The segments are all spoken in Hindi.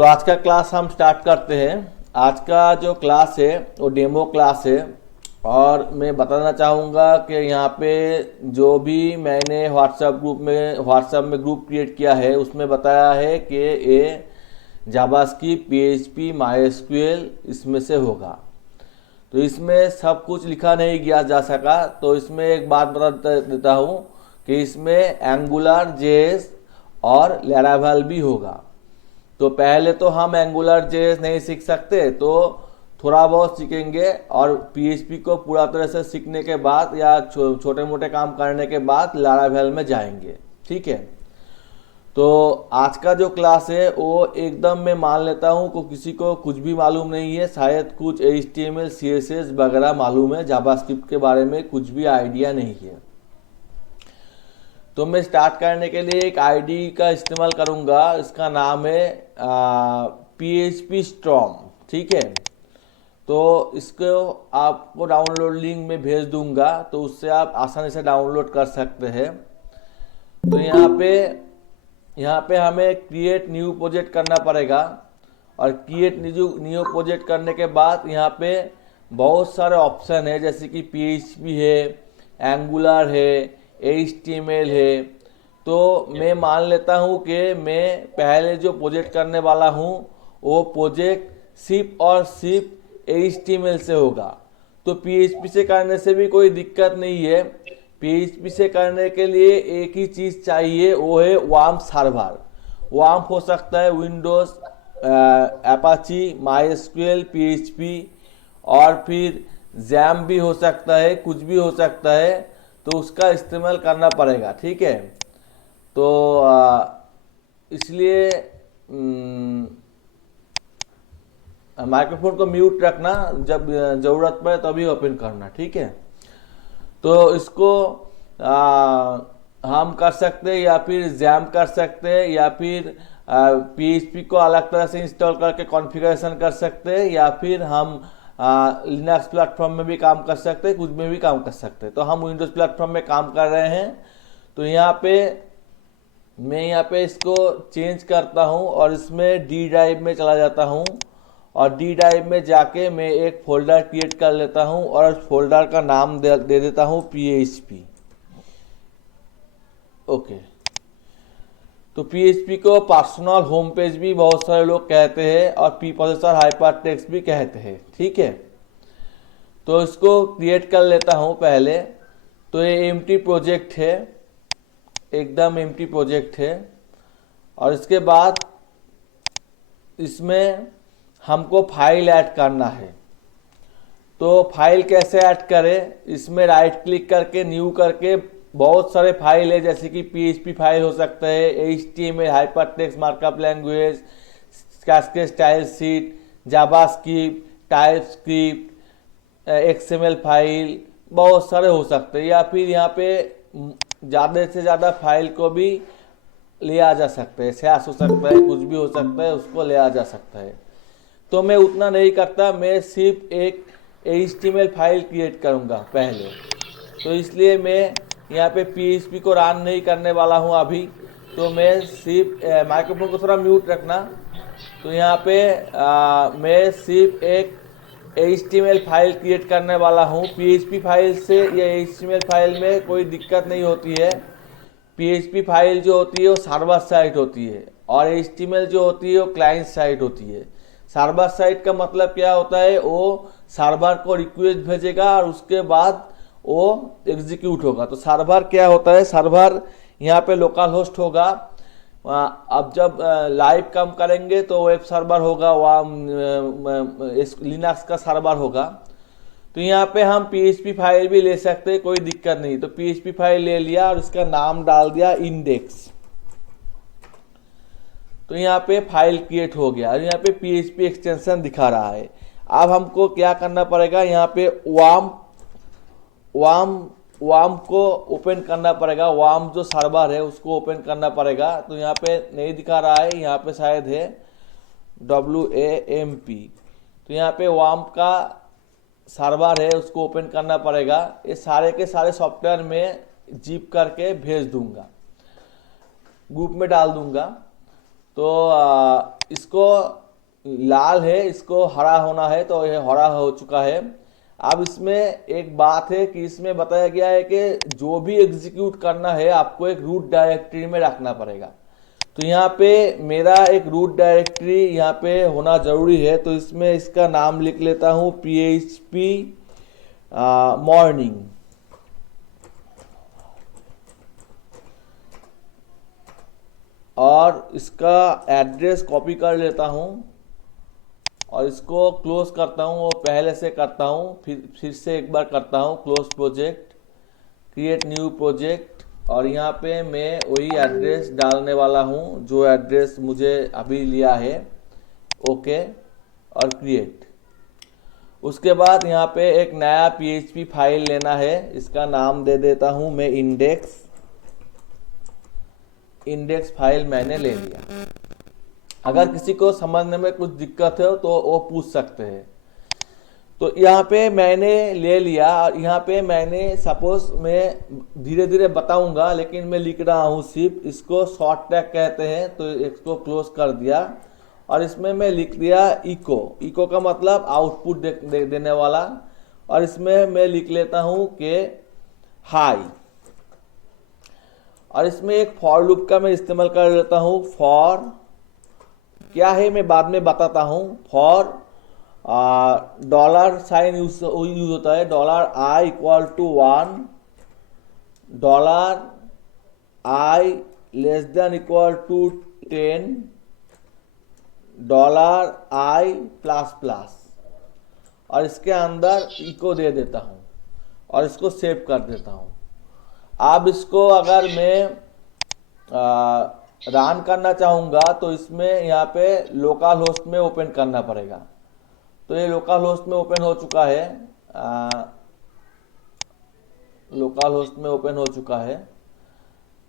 तो आज का क्लास हम स्टार्ट करते हैं। आज का जो क्लास है वो डेमो क्लास है और मैं बताना चाहूँगा कि यहाँ पे जो भी मैंने व्हाट्सएप में ग्रुप क्रिएट किया है उसमें बताया है कि ये जावास्क्रिप्ट, पीएचपी, माईएसक्यूएल इसमें से होगा। तो इसमें सब कुछ लिखा नहीं गया जा सका, तो इसमें एक बात बता देता हूँ कि इसमें एंगुलर, जेएस और लैरावेल भी होगा। तो पहले तो हम एंगुलर जेएस नहीं सीख सकते, तो थोड़ा बहुत सीखेंगे और पीएचपी को पूरा तरह से सीखने के बाद या छोटे मोटे काम करने के बाद लैरावेल में जाएंगे। ठीक है, तो आज का जो क्लास है वो एकदम मैं मान लेता हूँ को किसी को कुछ भी मालूम नहीं है, शायद कुछ HTML CSS वगैरह मालूम है, जावास्क्रिप्ट के बारे में कुछ भी आइडिया नहीं है। तो मैं स्टार्ट करने के लिए एक आईडी का इस्तेमाल करूँगा, इसका नाम है PHP Storm। ठीक है, तो इसको आपको डाउनलोड लिंक में भेज दूंगा, तो उससे आप आसानी से डाउनलोड कर सकते हैं। तो यहाँ पे हमें क्रिएट न्यू प्रोजेक्ट करना पड़ेगा और क्रिएट न्यू प्रोजेक्ट करने के बाद यहाँ पे बहुत सारे ऑप्शन है, जैसे कि PHP है, एंगुलर है, HTML है। तो मैं मान लेता हूँ कि मैं पहले जो प्रोजेक्ट करने वाला हूँ वो प्रोजेक्ट सिर्फ HTML से होगा। तो PHP से करने से भी कोई दिक्कत नहीं है। PHP से करने के लिए एक ही चीज़ चाहिए, वो है वार्म सर्वर। वार्म हो सकता है विंडोज़, अपाची, माईएसक्यूएल, PHP और फिर जैम भी हो सकता है, कुछ भी हो सकता है, तो उसका इस्तेमाल करना पड़ेगा। ठीक है, तो इसलिए माइक्रोफोन को म्यूट रखना, जब ज़रूरत पड़े तभी ओपन करना। ठीक है, तो इसको हम कर सकते हैं या फिर जैम कर सकते हैं या फिर PHP को अलग तरह से इंस्टॉल करके कॉन्फ़िगरेशन कर सकते हैं या फिर हम लिनक्स प्लेटफॉर्म में भी काम कर सकते हैं, कुछ में भी काम कर सकते हैं। तो हम विंडोज़ प्लेटफॉर्म में काम कर रहे हैं। तो मैं यहाँ पे इसको चेंज करता हूँ और इसमें डी ड्राइव में चला जाता हूँ और डी ड्राइव में जाके मैं एक फोल्डर क्रिएट कर लेता हूँ और उस फोल्डर का नाम दे देता हूँ PHP। ओके, तो PHP को पर्सनल होम पेज भी बहुत सारे लोग कहते हैं और प्रीप्रोसेसर हाइपरटेक्स्ट भी कहते हैं। ठीक है, तो इसको क्रिएट कर लेता हूँ पहले। तो ये एम्प्टी प्रोजेक्ट है, एकदम एम्प्टी प्रोजेक्ट है। और इसके बाद इसमें हमको फाइल ऐड करना है। तो फाइल कैसे ऐड करें, इसमें राइट क्लिक करके न्यू करके बहुत सारे फाइल है, जैसे कि PHP फाइल हो सकता है, HTML, hypertext markup language, cascade style sheet, JavaScript, TypeScript, XML file, बहुत सारे हो सकते हैं। या फिर यहाँ पे ज़्यादा से ज़्यादा फाइल को भी ले आ जा सकते हैं, सैस हो सकता है, कुछ भी हो सकता है, उसको ले आ जा सकता है। तो मैं उतना नहीं करता, मैं सिर्फ एक HTML फाइल क्रिएट करूँगा पहले। तो इसलिए मैं यहाँ पे PHP को रन नहीं करने वाला हूँ अभी। तो मैं सिर्फ माइक्रोफोन को थोड़ा म्यूट रखना। तो यहाँ पे मैं सिर्फ एक HTML फाइल क्रिएट करने वाला हूँ। PHP फाइल से या HTML फाइल में कोई दिक्कत नहीं होती है। PHP फाइल जो होती है वो सर्वर साइट होती है और HTML जो होती है वो क्लाइंट साइट होती है। सर्वर साइट का मतलब क्या होता है, वो सर्वर को रिक्वेस्ट भेजेगा और उसके बाद वो एग्जीक्यूट होगा। तो सर्वर क्या होता है, सर्वर यहाँ पे लोकल होस्ट होगा। अब जब लाइव काम करेंगे तो वेब सर्वर होगा, वहाँ लिनक्स का सर्वर होगा। तो यहाँ पे हम PHP फाइल भी ले सकते हैं, कोई दिक्कत नहीं। तो PHP फाइल ले लिया और इसका नाम डाल दिया इंडेक्स। तो यहाँ पे फाइल क्रिएट हो गया और यहाँ पे PHP एक्सटेंशन दिखा रहा है। अब हमको क्या करना पड़ेगा, यहाँ पे वार्म को ओपन करना पड़ेगा। वार्म जो सर्वर है उसको ओपन करना पड़ेगा। तो यहाँ पे नहीं दिखा रहा है, यहाँ पे शायद है WAMP। तो यहाँ पे वार्म का सर्वर है, उसको ओपन करना पड़ेगा। ये सारे के सारे सॉफ्टवेयर में जिप करके भेज दूंगा, ग्रुप में डाल दूंगा। तो इसको लाल है, इसको हरा होना है, तो ये हरा हो चुका है। अब इसमें एक बात है कि इसमें बताया गया है कि जो भी एग्जीक्यूट करना है आपको एक रूट डायरेक्टरी में रखना पड़ेगा। तो यहाँ पे मेरा एक रूट डायरेक्टरी यहाँ पे होना जरूरी है, तो इसमें इसका नाम लिख लेता हूँ PHP मॉर्निंग। और इसका एड्रेस कॉपी कर लेता हूँ और इसको क्लोज करता हूँ, वो पहले से करता हूँ, फिर से एक बार करता हूँ, close project, create new project, और यहाँ पे मैं वही एड्रेस डालने वाला हूँ जो एड्रेस मुझे अभी लिया है। ओके और क्रिएट। उसके बाद यहाँ पे एक नया PHP फाइल लेना है, इसका नाम दे देता हूँ मैं इंडेक्स फाइल मैंने ले लिया। अगर किसी को समझने में कुछ दिक्कत है तो वो पूछ सकते हैं। तो यहाँ पे मैंने ले लिया और यहाँ पे मैंने सपोज मैं धीरे धीरे बताऊंगा लेकिन मैं लिख रहा हूँ सिर्फ, इसको शॉर्ट टैग कहते हैं, तो इसको क्लोज कर दिया और इसमें मैं लिख दिया इको का मतलब आउटपुट देने वाला। और इसमें मैं लिख लेता हूँ कि हाई, और इसमें एक फॉर लूप का मैं इस्तेमाल कर लेता हूँ। फॉर क्या है मैं बाद में बताता हूँ। फॉर $साइन यूज होता है, $i equal to 1, $i less than equal to 10, $i plus plus, और इसके अंदर इको दे देता हूँ और इसको सेव कर देता हूँ। अब इसको अगर मैं रन करना चाहूँगा तो इसमें यहाँ पे लोकल होस्ट में ओपन करना पड़ेगा। तो ये लोकल होस्ट में ओपन हो चुका है, लोकल होस्ट में ओपन हो चुका है।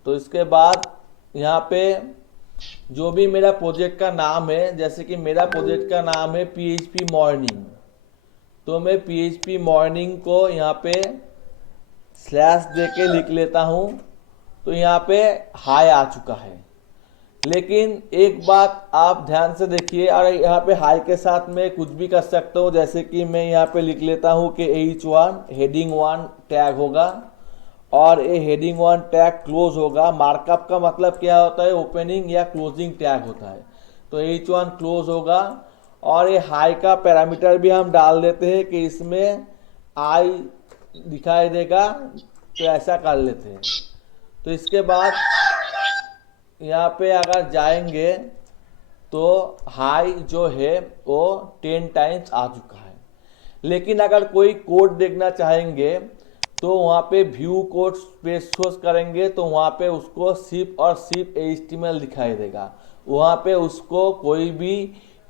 तो इसके बाद यहाँ पे जो भी मेरा प्रोजेक्ट का नाम है, जैसे कि मेरा प्रोजेक्ट का नाम है PHP मॉर्निंग, तो मैं PHP मॉर्निंग को यहाँ पे स्लैश दे के लिख लेता हूँ। तो यहाँ पे हाई आ चुका है। लेकिन एक बात आप ध्यान से देखिए, और यहाँ पे हाई के साथ में कुछ भी कर सकता हूँ, जैसे कि मैं यहाँ पे लिख लेता हूँ कि H1 हेडिंग 1 टैग होगा और ये हेडिंग 1 टैग क्लोज होगा। मार्कअप का मतलब क्या होता है, ओपनिंग या क्लोजिंग टैग होता है। तो H1 क्लोज होगा और ये हाई का पैरामीटर भी हम डाल देते हैं कि इसमें I दिखाई देगा, तो ऐसा कर लेते हैं। तो इसके बाद यहाँ पे अगर जाएंगे तो हाई जो है वो 10 टाइम्स आ चुका है। लेकिन अगर कोई कोड देखना चाहेंगे तो वहाँ पे व्यू कोड पेज सोर्स करेंगे तो वहाँ पे उसको सिर्फ और सिर्फ HTML दिखाई देगा। वहाँ पे उसको कोई भी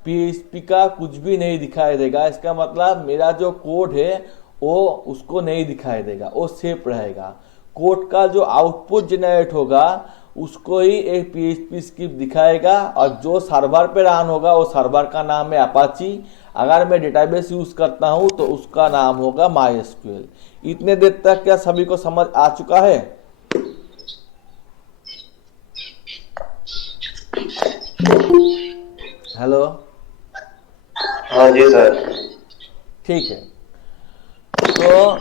PHP का कुछ भी नहीं दिखाई देगा। इसका मतलब मेरा जो कोड है वो उसको नहीं दिखाई देगा, वो सेफ रहेगा। कोड का जो आउटपुट जनरेट होगा उसको ही एक PHP स्क्रिप्ट दिखाएगा, और जो सर्वर पे रन होगा वो सर्वर का नाम है अपाची। अगर मैं डेटाबेस यूज करता हूं तो उसका नाम होगा MySQL। इतने देर तक क्या सभी को समझ आ चुका है? हेलो, हाँ जी सर। ठीक है। तो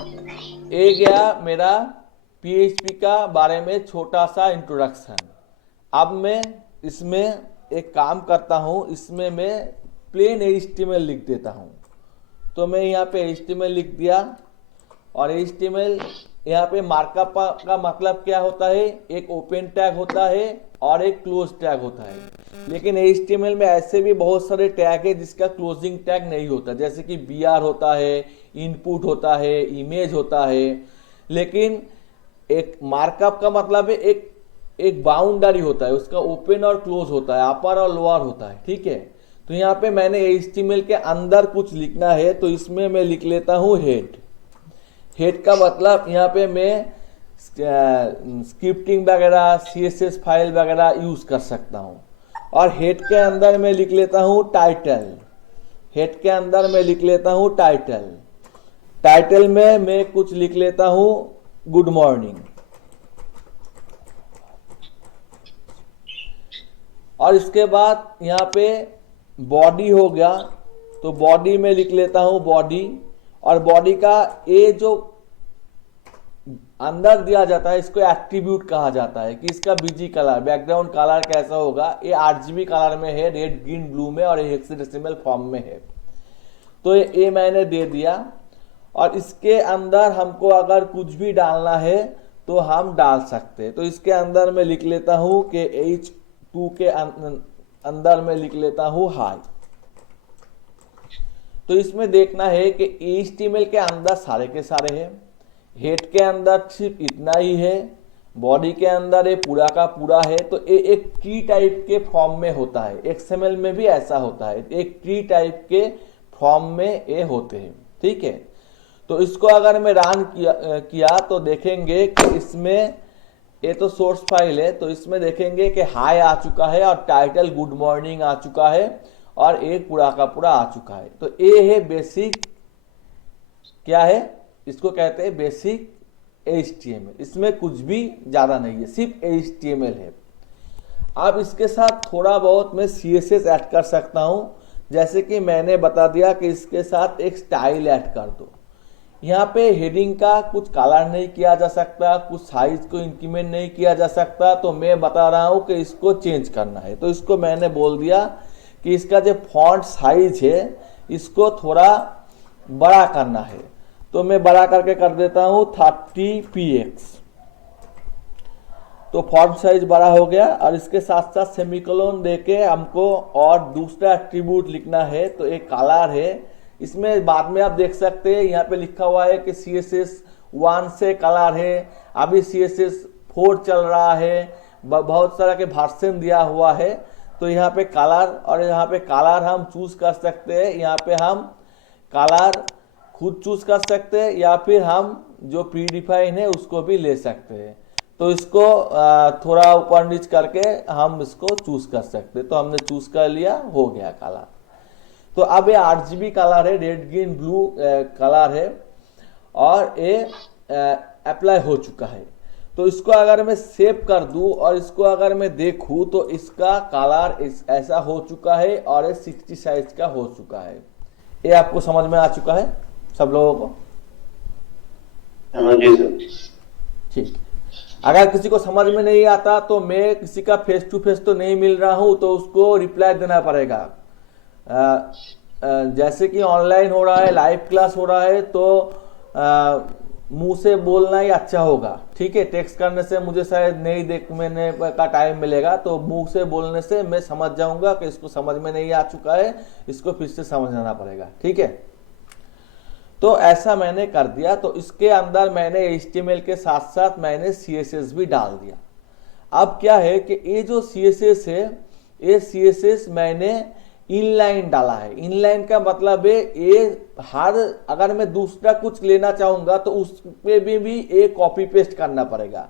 ये गया मेरा PHP का बारे में छोटा सा इंट्रोडक्शन। अब मैं इसमें एक काम करता हूँ, इसमें मैं प्लेन HTML लिख देता हूँ। तो मैं यहाँ पे HTML लिख दिया, और HTML यहाँ पे मार्कअप का मतलब क्या होता है, एक ओपन टैग होता है और एक क्लोज टैग होता है। लेकिन HTML में ऐसे भी बहुत सारे टैग है जिसका क्लोजिंग टैग नहीं होता, जैसे कि BR होता है, इनपुट होता है, इमेज होता है। लेकिन एक मार्कअप का मतलब है एक बाउंड्री होता है, उसका ओपन और क्लोज होता है, अपर और लोअर होता है, ठीक है। तो यहाँ पे मैंने HTML के अंदर कुछ लिखना है, तो इसमें मैं लिख लेता हूँ हेड का मतलब यहाँ पे मैं स्क्रिप्टिंग वगैरह CSS फाइल वगैरह यूज कर सकता हूँ। और हेड के अंदर मैं लिख लेता हूँ टाइटल। हेड के अंदर मैं लिख लेता हूँ टाइटल में मैं कुछ लिख लेता हूँ गुड मॉर्निंग। और इसके बाद यहाँ पे बॉडी हो गया, तो बॉडी में लिख लेता हूं बॉडी, और बॉडी का ये जो अंदर दिया जाता है इसको एट्रीब्यूट कहा जाता है कि इसका बीजी कलर, बैकग्राउंड कलर कैसा होगा, ये आरजीबी कलर में है, रेड ग्रीन ब्लू में, और ये हेक्साडेसिमल फॉर्म में है। तो ये मैंने दे दिया, और इसके अंदर हमको अगर कुछ भी डालना है तो हम डाल सकते हैं। तो इसके अंदर मैं लिख लेता हूं कि H2 के अंदर मैं लिख लेता हूं हाई। तो इसमें देखना है कि HTML के अंदर सारे के सारे हैं, हेड के अंदर सिर्फ इतना ही है, बॉडी के अंदर ये पूरा का पूरा है। तो ये एक ट्री टाइप के फॉर्म में होता है, XML में भी ऐसा होता है, एक ट्री टाइप के फॉर्म में ये होते हैं, ठीक है। तो इसको अगर मैं रन किया तो देखेंगे कि इसमें ये तो सोर्स फाइल है, तो इसमें देखेंगे कि हाई आ चुका है और टाइटल गुड मॉर्निंग आ चुका है और एक पूरा का पूरा आ चुका है। तो ये है बेसिक, क्या है इसको कहते हैं बेसिक HTML। इसमें कुछ भी ज्यादा नहीं है, सिर्फ HTML है। अब इसके साथ थोड़ा बहुत मैं CSS ऐड कर सकता हूं, जैसे कि मैंने बता दिया कि इसके साथ एक स्टाइल ऐड कर दो। यहाँ पे हेडिंग का कुछ कलर नहीं किया जा सकता, कुछ साइज को इंक्रीमेंट नहीं किया जा सकता, तो मैं बता रहा हूँ कि इसको चेंज करना है। तो इसको मैंने बोल दिया कि इसका जो फॉन्ट साइज है इसको थोड़ा बड़ा करना है, तो मैं बड़ा करके कर देता हूँ 30px। तो फॉन्ट साइज बड़ा हो गया, और इसके साथ साथ सेमीकोलन देके हमको और दूसरा एट्रीब्यूट लिखना है। तो एक कलर है, इसमें बाद में आप देख सकते हैं यहाँ पे लिखा हुआ है कि CSS1 से कलर है, अभी CSS4 चल रहा है, बहुत सारा के वर्जन दिया हुआ है। तो यहाँ पे कलर, और यहाँ पे कलर हम चूज कर सकते हैं, यहाँ पे हम कलर खुद चूज कर सकते हैं या फिर हम जो प्री डिफाइन है उसको भी ले सकते हैं। तो इसको थोड़ा ऊपर नीच करके हम इसको चूज कर सकते हैं। तो हमने चूज कर लिया, हो गया कलर। तो अब ये RGB कलर है, रेड ग्रीन ब्लू कलर है, और ये अप्लाई हो चुका है। तो इसको अगर मैं सेव कर दूं और इसको अगर मैं देखूं तो इसका कलर ऐसा हो चुका है और ये 60 साइज का हो चुका है। ये आपको समझ में आ चुका है सब लोगों को? हाँ जी सर। ठीक। अगर किसी को समझ में नहीं आता तो मैं किसी का फेस टू फेस तो नहीं मिल रहा हूं, तो उसको रिप्लाई देना पड़ेगा। जैसे कि ऑनलाइन हो रहा है, लाइव क्लास हो रहा है, तो मुंह से बोलना ही अच्छा होगा, ठीक है। टेक्स्ट करने से मुझे शायद नहीं देखने का टाइम मिलेगा, तो मुंह से बोलने से मैं समझ जाऊंगा कि इसको समझ में नहीं आ चुका है, इसको फिर से समझना पड़ेगा, ठीक है। तो ऐसा मैंने कर दिया। तो इसके अंदर मैंने HTML के साथ साथ मैंने CSS भी डाल दिया। अब क्या है कि ये जो CSS है, ये CSS मैंने इनलाइन डाला है। इनलाइन का मतलब है ये हर, अगर मैं दूसरा कुछ लेना चाहूंगा तो उस पे भी एक कॉपी पेस्ट करना पड़ेगा।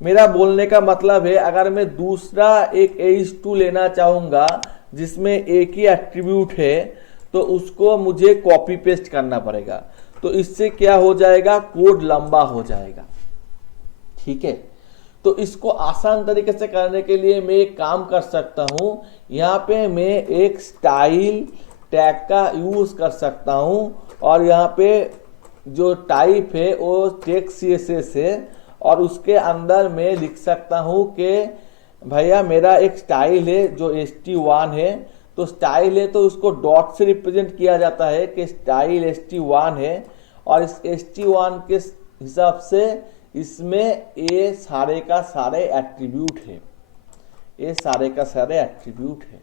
मेरा बोलने का मतलब है अगर मैं दूसरा एक H2 लेना चाहूंगा जिसमें एक ही एट्रीब्यूट है, तो उसको मुझे कॉपी पेस्ट करना पड़ेगा। तो इससे क्या हो जाएगा, कोड लंबा हो जाएगा, ठीक है। तो इसको आसान तरीके से करने के लिए मैं एक काम कर सकता हूं, यहाँ पे मैं एक स्टाइल टैग का यूज कर सकता हूं, और यहाँ पे जो टाइप है वो टेक्स्ट CSS है, और उसके अंदर मैं लिख सकता हूं कि भैया मेरा एक स्टाइल है जो st1 है। तो स्टाइल है तो उसको डॉट से रिप्रेजेंट किया जाता है कि स्टाइल st1 है, और इस st1 के हिसाब से इसमें ये सारे का सारे एट्रीब्यूट है, ये सारे का सारे एट्रीब्यूट है,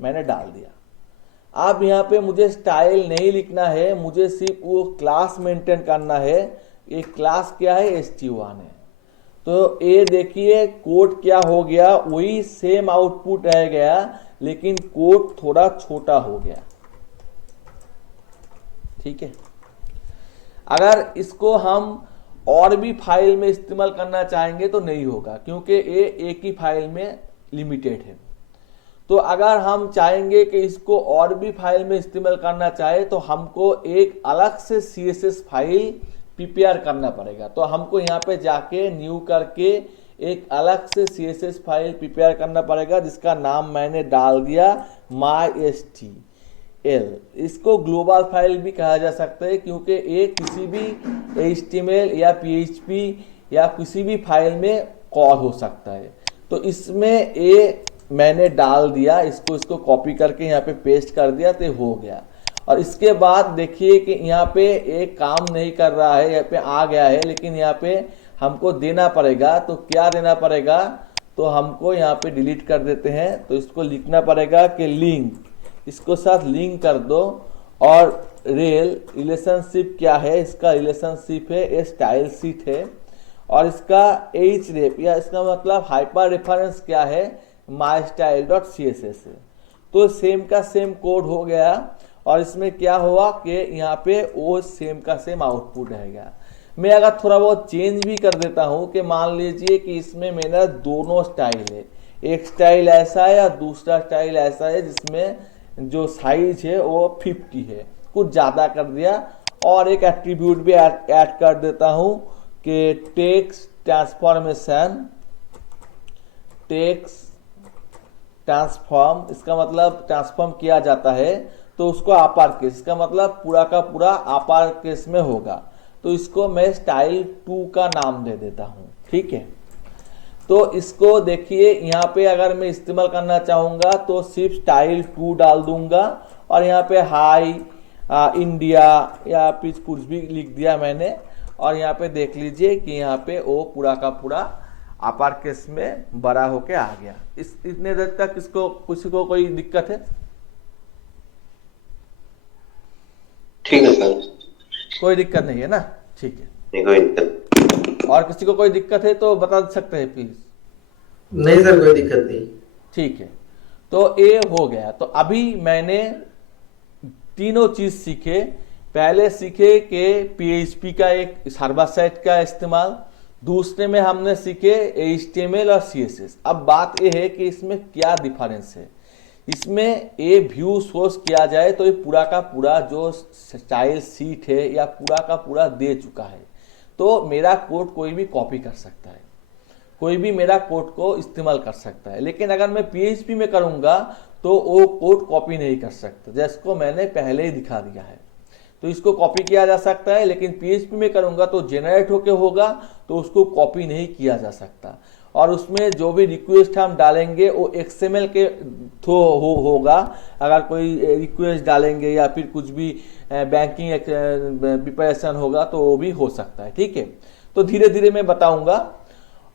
मैंने डाल दिया। अब यहाँ पे मुझे स्टाइल नहीं लिखना है, मुझे सिर्फ वो क्लास मेंटेन करना है। ये क्लास क्या है, st1 है। तो ये देखिए कोड क्या हो गया, वही सेम आउटपुट रह गया, लेकिन कोड थोड़ा छोटा हो गया, ठीक है। अगर इसको हम और भी फाइल में इस्तेमाल करना चाहेंगे तो नहीं होगा, क्योंकि ये एक ही फाइल में लिमिटेड है। तो अगर हम चाहेंगे कि इसको और भी फाइल में इस्तेमाल करना चाहे तो हमको एक अलग से CSS फाइल प्रिपेयर करना पड़ेगा। तो हमको यहाँ पे जाके न्यू करके एक अलग से CSS फाइल प्रिपेयर करना पड़ेगा जिसका नाम मैंने डाल दिया MySTL। इसको ग्लोबल फाइल भी कहा जा सकता है क्योंकि ये किसी भी HTML या PHP या किसी भी फाइल में कॉल हो सकता है। तो इसमें ये मैंने डाल दिया, इसको कॉपी करके यहाँ पे पेस्ट कर दिया तो हो गया। और इसके बाद देखिए कि यहाँ पे एक काम नहीं कर रहा है, यहाँ पे आ गया है, लेकिन यहाँ पे हमको देना पड़ेगा। तो क्या देना पड़ेगा, तो हमको यहाँ पे डिलीट कर देते हैं। तो इसको लिखना पड़ेगा कि लिंक, इसको साथ लिंक कर दो। और रेल रिलेशनशिप क्या है, इसका रिलेशनशिप है ये स्टाइल शीट है। और इसका href या इसका मतलब हाइपर रेफरेंस क्या है, mystyle.css है। तो सेम का सेम कोड हो गया। और इसमें क्या हुआ कि यहाँ पे वो सेम का सेम आउटपुट रहेगा। मैं अगर थोड़ा बहुत चेंज भी कर देता हूँ कि मान लीजिए कि इसमें मेरा दोनों स्टाइल है, एक स्टाइल ऐसा है या दूसरा स्टाइल ऐसा है जिसमें जो साइज है वो 50 है, कुछ ज़्यादा कर दिया। और एक एट्रीब्यूट भी ऐड कर देता हूँ कि टेक्स्ट ट्रांसफॉर्मेशन, टेक्स्ट ट्रांसफॉर्म, इसका मतलब ट्रांसफॉर्म किया जाता है तो उसको अपर केस, इसका मतलब पूरा का पूरा अपर केस में होगा। तो इसको मैं स्टाइल 2 का नाम दे देता हूँ, ठीक है। तो इसको देखिए यहाँ पे अगर मैं इस्तेमाल करना चाहूँगा तो सिर्फ स्टाइल 2 डाल दूंगा। और यहाँ पे हाई इंडिया या फिर कुछ भी लिख दिया मैंने। और यहाँ पे देख लीजिए कि यहाँ पे वो पूरा का पूरा अपर केस में बड़ा होके आ गया। इतने देर तक इसको किसी को कोई दिक्कत है? ठीक है सर, कोई दिक्कत नहीं है ना? ठीक है, नहीं कोई दिक्कत। और किसी को कोई दिक्कत है तो बता सकते हैं प्लीज। नहीं सर, कोई दिक्कत नहीं। ठीक है, तो ये हो गया। तो अभी मैंने तीनों चीज सीखे। पहले सीखे कि PHP का एक सर्वर साइट का इस्तेमाल, दूसरे में हमने सीखे HTML और CSS। अब बात यह है कि इसमें क्या डिफरेंस है। इसमें ये व्यू सोर्स किया जाए तो ये पूरा का पूरा जो स्टाइल शीट है या पूरा का पूरा दे चुका है। तो मेरा कोड कोई भी कॉपी कर सकता है, कोई भी मेरा कोड को इस्तेमाल कर सकता है। लेकिन अगर मैं PHP में करूंगा तो वो कोड कॉपी नहीं कर सकता, जिसको मैंने पहले ही दिखा दिया है। तो इसको कॉपी किया जा सकता है, लेकिन PHP में करूंगा तो जेनरेट होके होगा, तो उसको कॉपी नहीं किया जा सकता। और उसमें जो भी रिक्वेस्ट हम डालेंगे वो XML के थ्रू होगा। अगर कोई रिक्वेस्ट डालेंगे या फिर कुछ भी बैंकिंग प्रिपरेशन होगा तो वो भी हो सकता है, ठीक है। तो धीरे धीरे मैं बताऊंगा।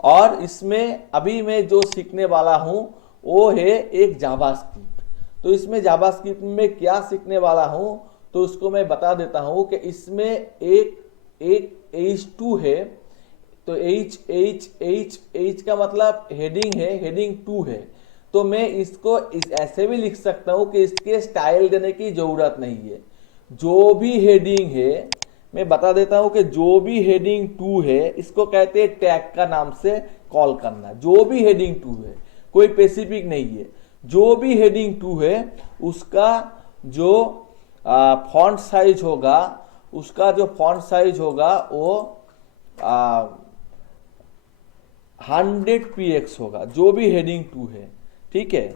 और इसमें अभी मैं जो सीखने वाला हूँ वो है एक जावास्क्रिप्ट। तो इसमें जावास्क्रिप्ट में क्या सीखने वाला हूँ तो उसको मैं बता देता हूँ कि इसमें एक H2 है। तो H का मतलब हेडिंग है, हेडिंग 2 है। तो मैं इसको ऐसे भी लिख सकता हूँ कि इसके स्टाइल देने की जरूरत नहीं है। जो भी हेडिंग है, मैं बता देता हूँ कि जो भी हेडिंग 2 है इसको कहते हैं टैग का नाम से कॉल करना। जो भी हेडिंग 2 है, कोई स्पेसिफिक नहीं है, जो भी हेडिंग 2 है उसका जो फॉन्ट साइज होगा, उसका जो फॉन्ट साइज होगा वो 100px होगा, जो भी हेडिंग 2 है, ठीक है।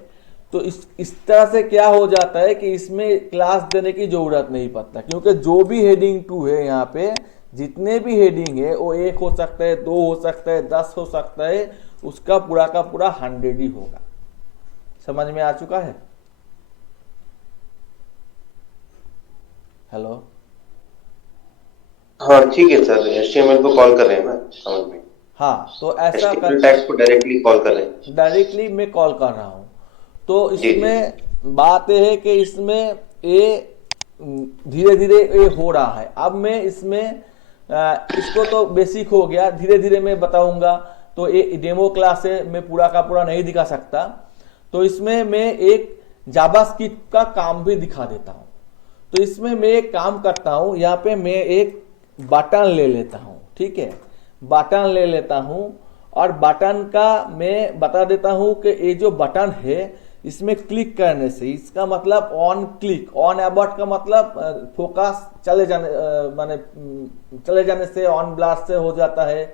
तो इस तरह से क्या हो जाता है कि इसमें क्लास देने की जरूरत नहीं पड़ता, क्योंकि जो भी हेडिंग 2 है यहाँ पे जितने भी हेडिंग है वो 1 हो सकता है, 2 हो सकता है, 10 हो सकता है, उसका पूरा का पूरा 100 ही होगा। समझ में आ चुका है? हेलो, हाँ ठीक है सर, HTML को कॉल कर रहे हैं ना, समझ में। हाँ, तो ऐसा HTML टैग्स को डायरेक्टली कॉल कर रहे हैं, डायरेक्टली मैं कॉल कर रहा हूँ। तो इसमें बात यह है कि इसमें ये धीरे धीरे ये हो रहा है। अब मैं इसमें इसको तो बेसिक हो गया, धीरे धीरे मैं बताऊंगा। तो ये डेमो क्लास है, मैं पूरा का पूरा नहीं दिखा सकता। तो इसमें मैं एक जावास्क्रिप्ट का काम भी दिखा देता हूँ। तो इसमें मैं एक काम करता हूँ, यहाँ पे मैं एक बटन ले लेता हूँ, ठीक है। बटन ले लेता हूँ और बटन का मैं बता देता हूँ कि ये जो बटन है इसमें क्लिक करने से, इसका मतलब ऑन क्लिक, ऑन अबाउट का मतलब फोकस चले जाने माने चले जाने से, ऑन ब्लास्ट से हो जाता है।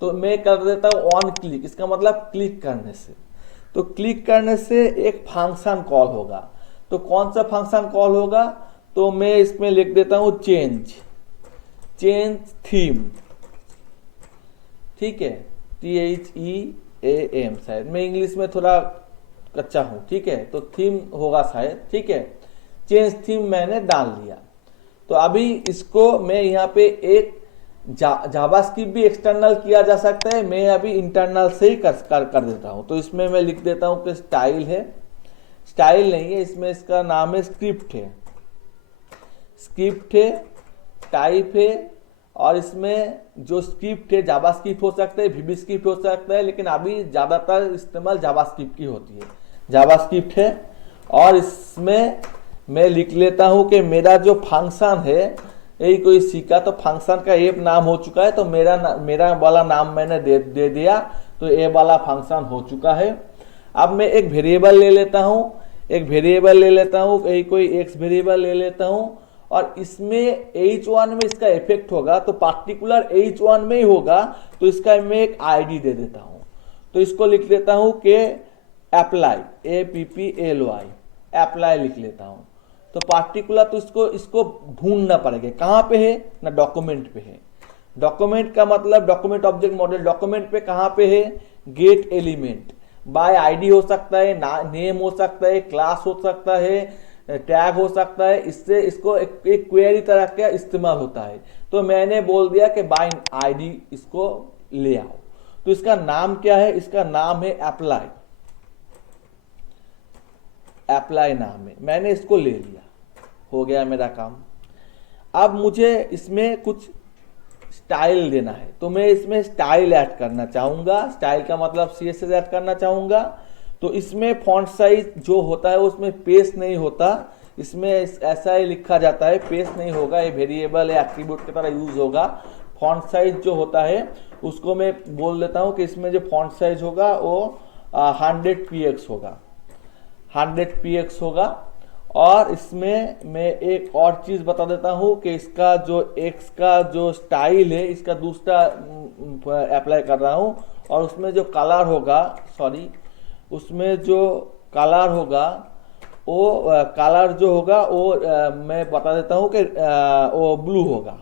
तो मैं कर देता हूँ ऑन क्लिक, इसका मतलब क्लिक करने से। तो क्लिक करने से एक फंक्शन कॉल होगा। तो कौन सा फंक्शन कॉल होगा? तो मैं इसमें लिख देता हूँ चेंज थीम, ठीक है, THEAM, शायद मैं इंग्लिश में थोड़ा कच्चा हूं, ठीक है, तो थीम होगा शायद, ठीक है। चेंज थीम मैंने डाल दिया। तो अभी इसको मैं यहाँ पे एक जावास्क्रिप्ट भी एक्सटर्नल किया जा सकता है, मैं अभी इंटरनल से ही कर देता हूँ। तो इसमें मैं लिख देता हूँ कि स्टाइल है, स्टाइल नहीं है इसमें, इसका नाम है स्क्रिप्ट है, टाइप है, और इसमें जो स्क्रिप्ट है जावास्क्रिप्ट हो सकता है, VB स्क्रिप्ट हो सकता है, लेकिन अभी ज़्यादातर इस्तेमाल जावास्क्रिप्ट की होती है, जावास्क्रिप्ट है। और इसमें मैं लिख लेता हूँ कि मेरा जो फंक्शन है, यही कोई सीखा तो फंक्शन का एक नाम हो चुका है, तो मेरा वाला नाम मैंने दे दिया, तो ये वाला फंक्शन हो चुका है। अब मैं एक वेरिएबल ले लेता हूँ, यही कोई एक्स वेरिएबल ले लेता हूँ, और इसमें H1 में इसका इफेक्ट होगा, तो पार्टिकुलर H1 में ही होगा, तो इसका मैं एक आईडी दे देता हूं। तो इसको लिख लेता हूं कि अप्लाई, APPLY, अप्लाई लिख लेता हूं। तो पार्टिकुलर, तो इसको ढूंढना पड़ेगा कहां पे है ना, डॉक्यूमेंट पे है। डॉक्यूमेंट का मतलब डॉक्यूमेंट ऑब्जेक्ट मॉडल, डॉक्यूमेंट पे कहां पे है? गेट एलिमेंट बाय आईडी हो सकता है, नेम हो सकता है, क्लास हो सकता है, टैग हो सकता है, इससे इसको एक क्वेरी तरह का इस्तेमाल होता है। तो मैंने बोल दिया कि बाय आईडी इसको ले आओ। तो इसका नाम क्या है? इसका नाम है अप्लाई नाम है, मैंने इसको ले लिया, हो गया मेरा काम। अब मुझे इसमें कुछ स्टाइल देना है, तो मैं इसमें स्टाइल ऐड करना चाहूंगा, स्टाइल का मतलब CSS ऐड करना चाहूंगा। तो इसमें फॉन्ट साइज जो होता है उसमें पेस्ट नहीं होता, इसमें ऐसा ही लिखा जाता है, पेस्ट नहीं होगा, ये वेरिएबल या एट्रीब्यूट की तरह यूज होगा। फॉन्ट साइज जो होता है उसको मैं बोल देता हूँ कि इसमें जो फॉन्ट साइज होगा वो 100px होगा, 100px होगा। और इसमें मैं एक और चीज बता देता हूं कि इसका जो एक्स का जो स्टाइल है, इसका दूसरा अप्लाई कर रहा हूं, और उसमें जो कलर होगा, उसमें जो कलर होगा वो कलर जो होगा वो मैं बता देता हूं कि वो ब्लू होगा।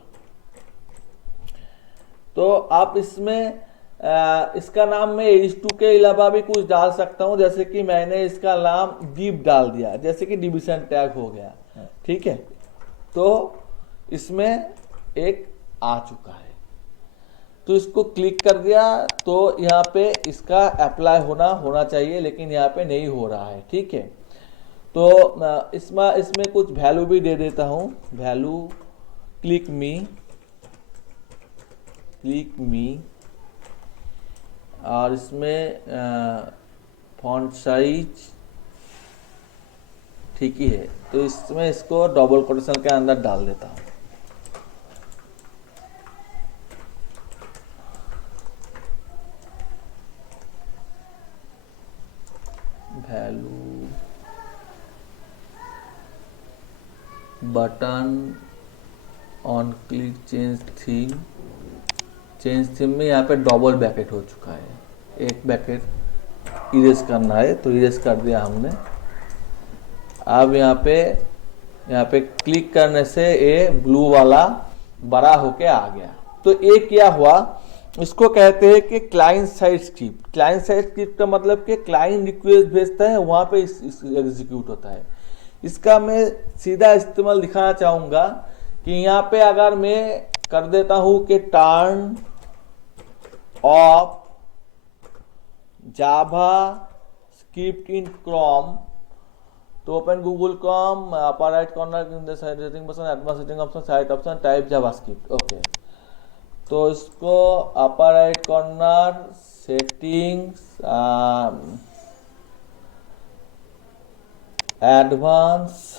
तो आप इसमें इसका नाम मैं H2 के अलावा भी कुछ डाल सकता हूं, जैसे कि मैंने इसका नाम डीप डाल दिया, जैसे कि डिविजन टैग हो गया, ठीक है। तो इसमें एक आ चुका है, तो इसको क्लिक कर दिया, तो यहाँ पे इसका अप्लाई होना चाहिए, लेकिन यहाँ पे नहीं हो रहा है, ठीक है। तो इसमें कुछ वैल्यू भी दे देता हूँ, वैल्यू क्लिक मी, और इसमें फॉन्ट साइज ठीक ही है, तो इसमें इसको डबल कोटेशन के अंदर डाल देता हूँ। Value button on click change theme में यहाँ पे डबल ब्रैकेट हो चुका है, एक ब्रैकेट इरेज करना है, तो इरेज कर दिया हमने। अब यहाँ पे क्लिक करने से ये ब्लू वाला बड़ा होके आ गया। तो ये क्या हुआ, इसको कहते हैं कि client side script. Client side script का मतलब कि क्लाइंट रिक्वेस्ट भेजता है, वहां पे एग्जीक्यूट होता है। इसका मैं सीधा इस्तेमाल दिखाना चाहूंगा कि यहाँ पे अगर मैं कर देता हूं कि turn off JavaScript in Chrome, तो open Google Chrome, upper right corner in the setting button, advance setting option, site option, type JavaScript, okay. तो इसको upper right corner settings, advance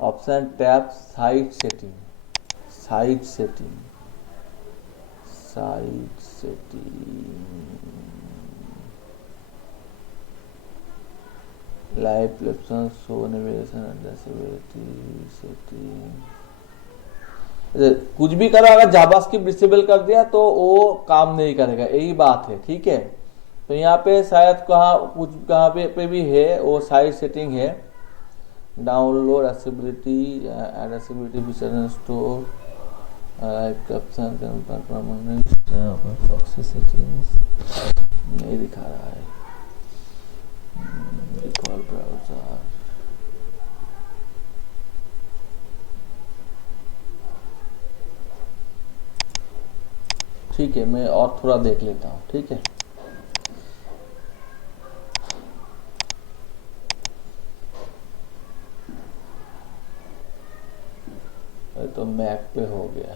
option, tab site setting, live platform show navigation addressability setting, कुछ भी करो, अगर जावास्क्रिप्ट डिसेबल कर दिया तो वो काम नहीं करेगा, यही बात है। ठीक है, तो यहाँ पे शायद कहाँ पे भी है वो साइड सेटिंग है, download accessibility addressability feature store caption proxy settings नहीं दिखा रहा है, डिफॉल्ट ब्राउज़र। ठीक है, मैं और थोड़ा देख लेता हूँ। ठीक है, तो मैक पे हो गया,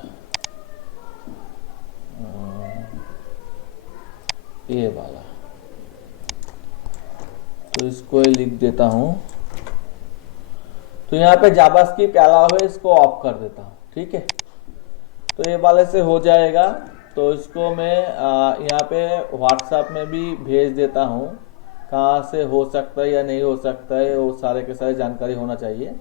ये वाला, तो इसको लिख देता हूँ। तो यहाँ पे जावास्क्रिप्ट अलाउ है, इसको ऑफ कर देता हूँ। ठीक है, तो ये वाले से हो जाएगा। तो इसको मैं यहाँ पे व्हाट्सएप में भी भेज देता हूँ, कहाँ से हो सकता है या नहीं हो सकता है, वो सारे के सारे जानकारी होना चाहिए।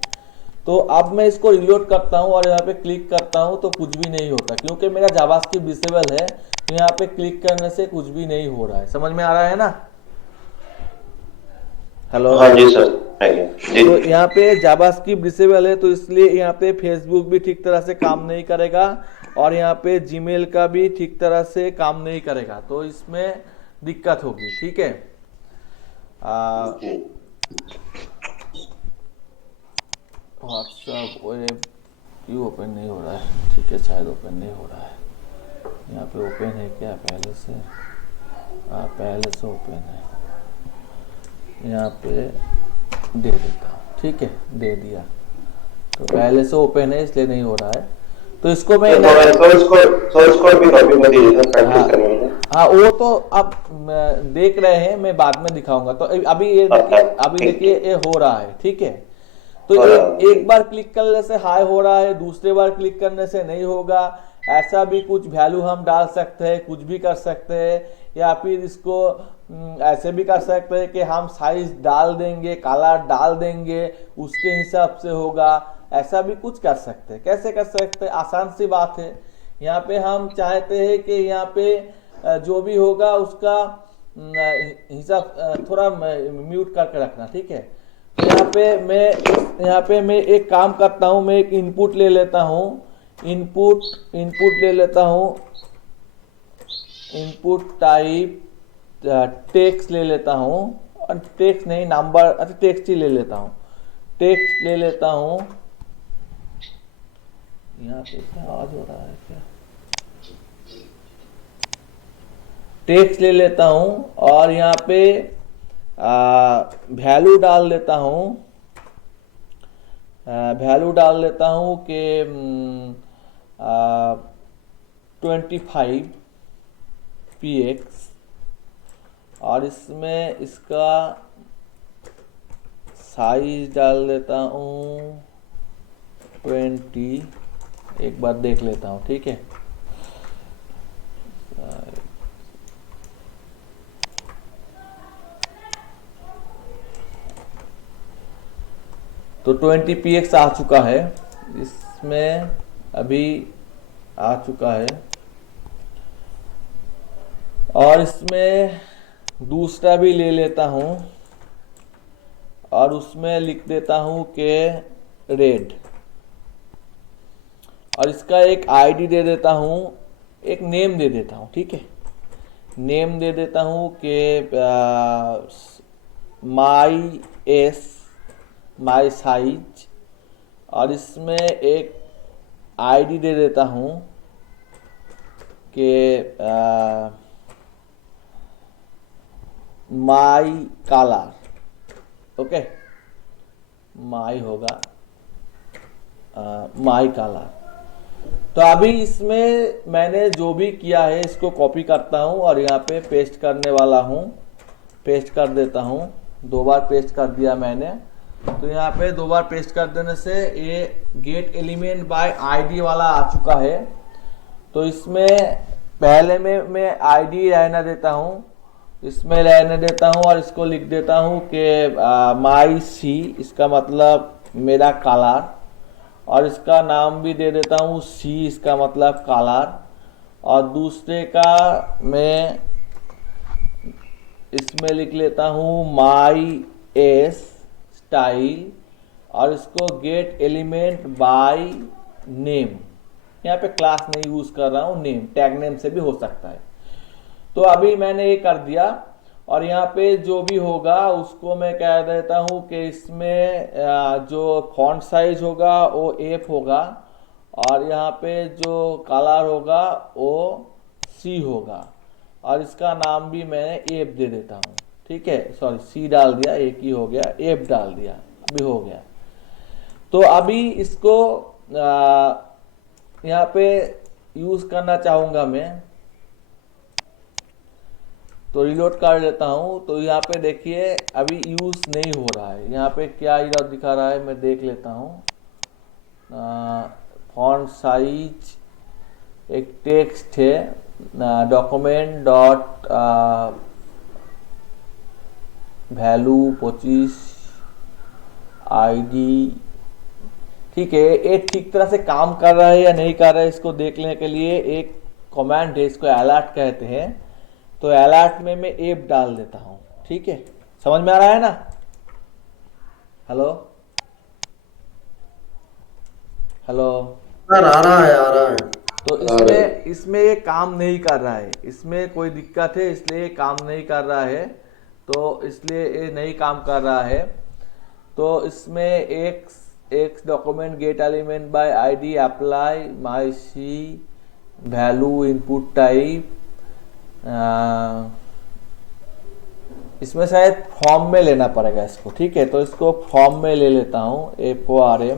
तो अब मैं इसको रिलोड करता हूँ और यहाँ पे क्लिक करता हूँ तो कुछ भी नहीं होता, क्योंकि मेरा जावास्क्रिप्ट डिसेबल है। तो यहाँ पे क्लिक करने से कुछ भी नहीं हो रहा है। समझ में आ रहा है ना? हेलो, हाँ जी सर, जी। तो यहाँ पे जावास्क्रिप्ट डिसेबल है, तो इसलिए यहाँ पे फेसबुक भी ठीक तरह से काम नहीं करेगा और यहाँ पे जीमेल का भी ठीक तरह से काम नहीं करेगा, तो इसमें दिक्कत होगी। ठीक है, व्हाट्सएप वेब क्यों ओपन नहीं हो रहा है? ठीक है, शायद ओपन नहीं हो रहा है। यहाँ पे ओपन है क्या पहले से? पहले से ओपन है। यहाँ पे दे देता हूँ। ठीक है, दे दिया। तो पहले से ओपन है इसलिए नहीं हो रहा है। तो इसको मैं सोर्स कोड भी कॉपी कर दीजिए सर, प्रैक्टिस करने में। हाँ, वो तो अब देख रहे हैं, मैं बाद में दिखाऊंगा। तो अभी ये देखिए ये हो रहा है। ठीक है, तो एक बार क्लिक करने से हाई हो रहा है, दूसरे बार क्लिक करने से नहीं होगा। ऐसा भी कुछ वैल्यू हम डाल सकते हैं, कुछ भी कर सकते हैं, या फिर इसको ऐसे भी कर सकते हैं कि हम साइज डाल देंगे, कलर डाल देंगे, उसके हिसाब से होगा। ऐसा भी कुछ कर सकते हैं। कैसे कर सकते हैं? आसान सी बात है। यहाँ पे हम चाहते हैं कि यहाँ पे जो भी होगा उसका हिसाब थोड़ा म्यूट करके रखना। ठीक है, तो यहाँ पे मैं एक काम करता हूँ, मैं एक इनपुट ले लेता हूँ, इनपुट ले लेता हूँ, इनपुट टाइप टेक्स्ट ले लेता हूँ, और टेक्स्ट नहीं नंबर, अच्छा टेक्स्ट ही ले लेता हूँ, टेक्स्ट ले लेता हूँ। यहाँ पे क्या आवाज हो रहा है क्या? टेक्स्ट ले लेता हूँ और यहाँ पे वैल्यू डाल देता हूँ, कि 25px, और इसमें इसका साइज डाल देता हूँ 20। एक बार देख लेता हूँ। ठीक है, तो 20px आ चुका है, इसमें अभी आ चुका है। और इसमें दूसरा भी ले लेता हूँ और उसमें लिख देता हूँ कि रेड, और इसका एक आईडी दे देता हूँ, एक नेम दे देता हूँ। ठीक है, नेम दे देता हूँ कि माई साइज, और इसमें एक आईडी दे देता हूँ कि माई कलर। ओके, माई होगा माई कलर। तो अभी इसमें मैंने जो भी किया है इसको कॉपी करता हूँ और यहाँ पे पेस्ट करने वाला हूँ, पेस्ट कर देता हूँ। 2 बार पेस्ट कर दिया मैंने। तो यहाँ पे 2 बार पेस्ट कर देने से ये गेट एलिमेंट बाय आईडी वाला आ चुका है। तो इसमें पहले में मैं आईडी रहना देता हूँ इसमें रहने देता हूँ और इसको लिख देता हूँ कि माई सी, इसका मतलब मेरा कलर, और इसका नाम भी दे देता हूँ सी, इसका मतलब कलर, और दूसरे का मैं इसमें लिख लेता हूँ माई एस स्टाइल, और इसको गेट एलिमेंट बाय नेम, यहाँ पे क्लास नहीं यूज कर रहा हूँ, नेम टैग नेम से भी हो सकता है। तो अभी मैंने ये कर दिया, और यहाँ पे जो भी होगा उसको मैं कह देता हूँ कि इसमें जो फॉन्ट साइज होगा वो एफ होगा, और यहाँ पे जो कलर होगा वो सी होगा, और इसका नाम भी मैं एफ दे देता हूँ। ठीक है, सॉरी सी डाल दिया, एक ही हो गया, एफ डाल दिया, अभी हो गया। तो अभी इसको यहाँ पे यूज करना चाहूंगा मैं, तो रिलोड कर लेता हूँ। तो यहाँ पे देखिए अभी यूज नहीं हो रहा है, यहाँ पे क्या एरर दिखा रहा है मैं देख लेता हूँ। फॉन्ट साइज एक टेक्स्ट है, डॉक्यूमेंट डॉट वैल्यू 25 आईडी, ठीक है। ये ठीक तरह से काम कर रहा है या नहीं कर रहा है इसको देखने के लिए एक कमांड है, इसको अलर्ट कहते हैं। तो अलर्ट में मैं एप डाल देता हूं, ठीक है। समझ में आ रहा है ना? हेलो हेलो सर आ रहा है, आ रहा है। तो इसमें ये काम नहीं कर रहा है, इसमें कोई दिक्कत है इसलिए ये काम नहीं कर रहा है, तो इसलिए ये नहीं काम कर रहा है। तो इसमें एक document get element by ID apply my C value input type, इसमें शायद फॉर्म में लेना पड़ेगा इसको, ठीक है। तो इसको फॉर्म में ले लेता हूँ, FORM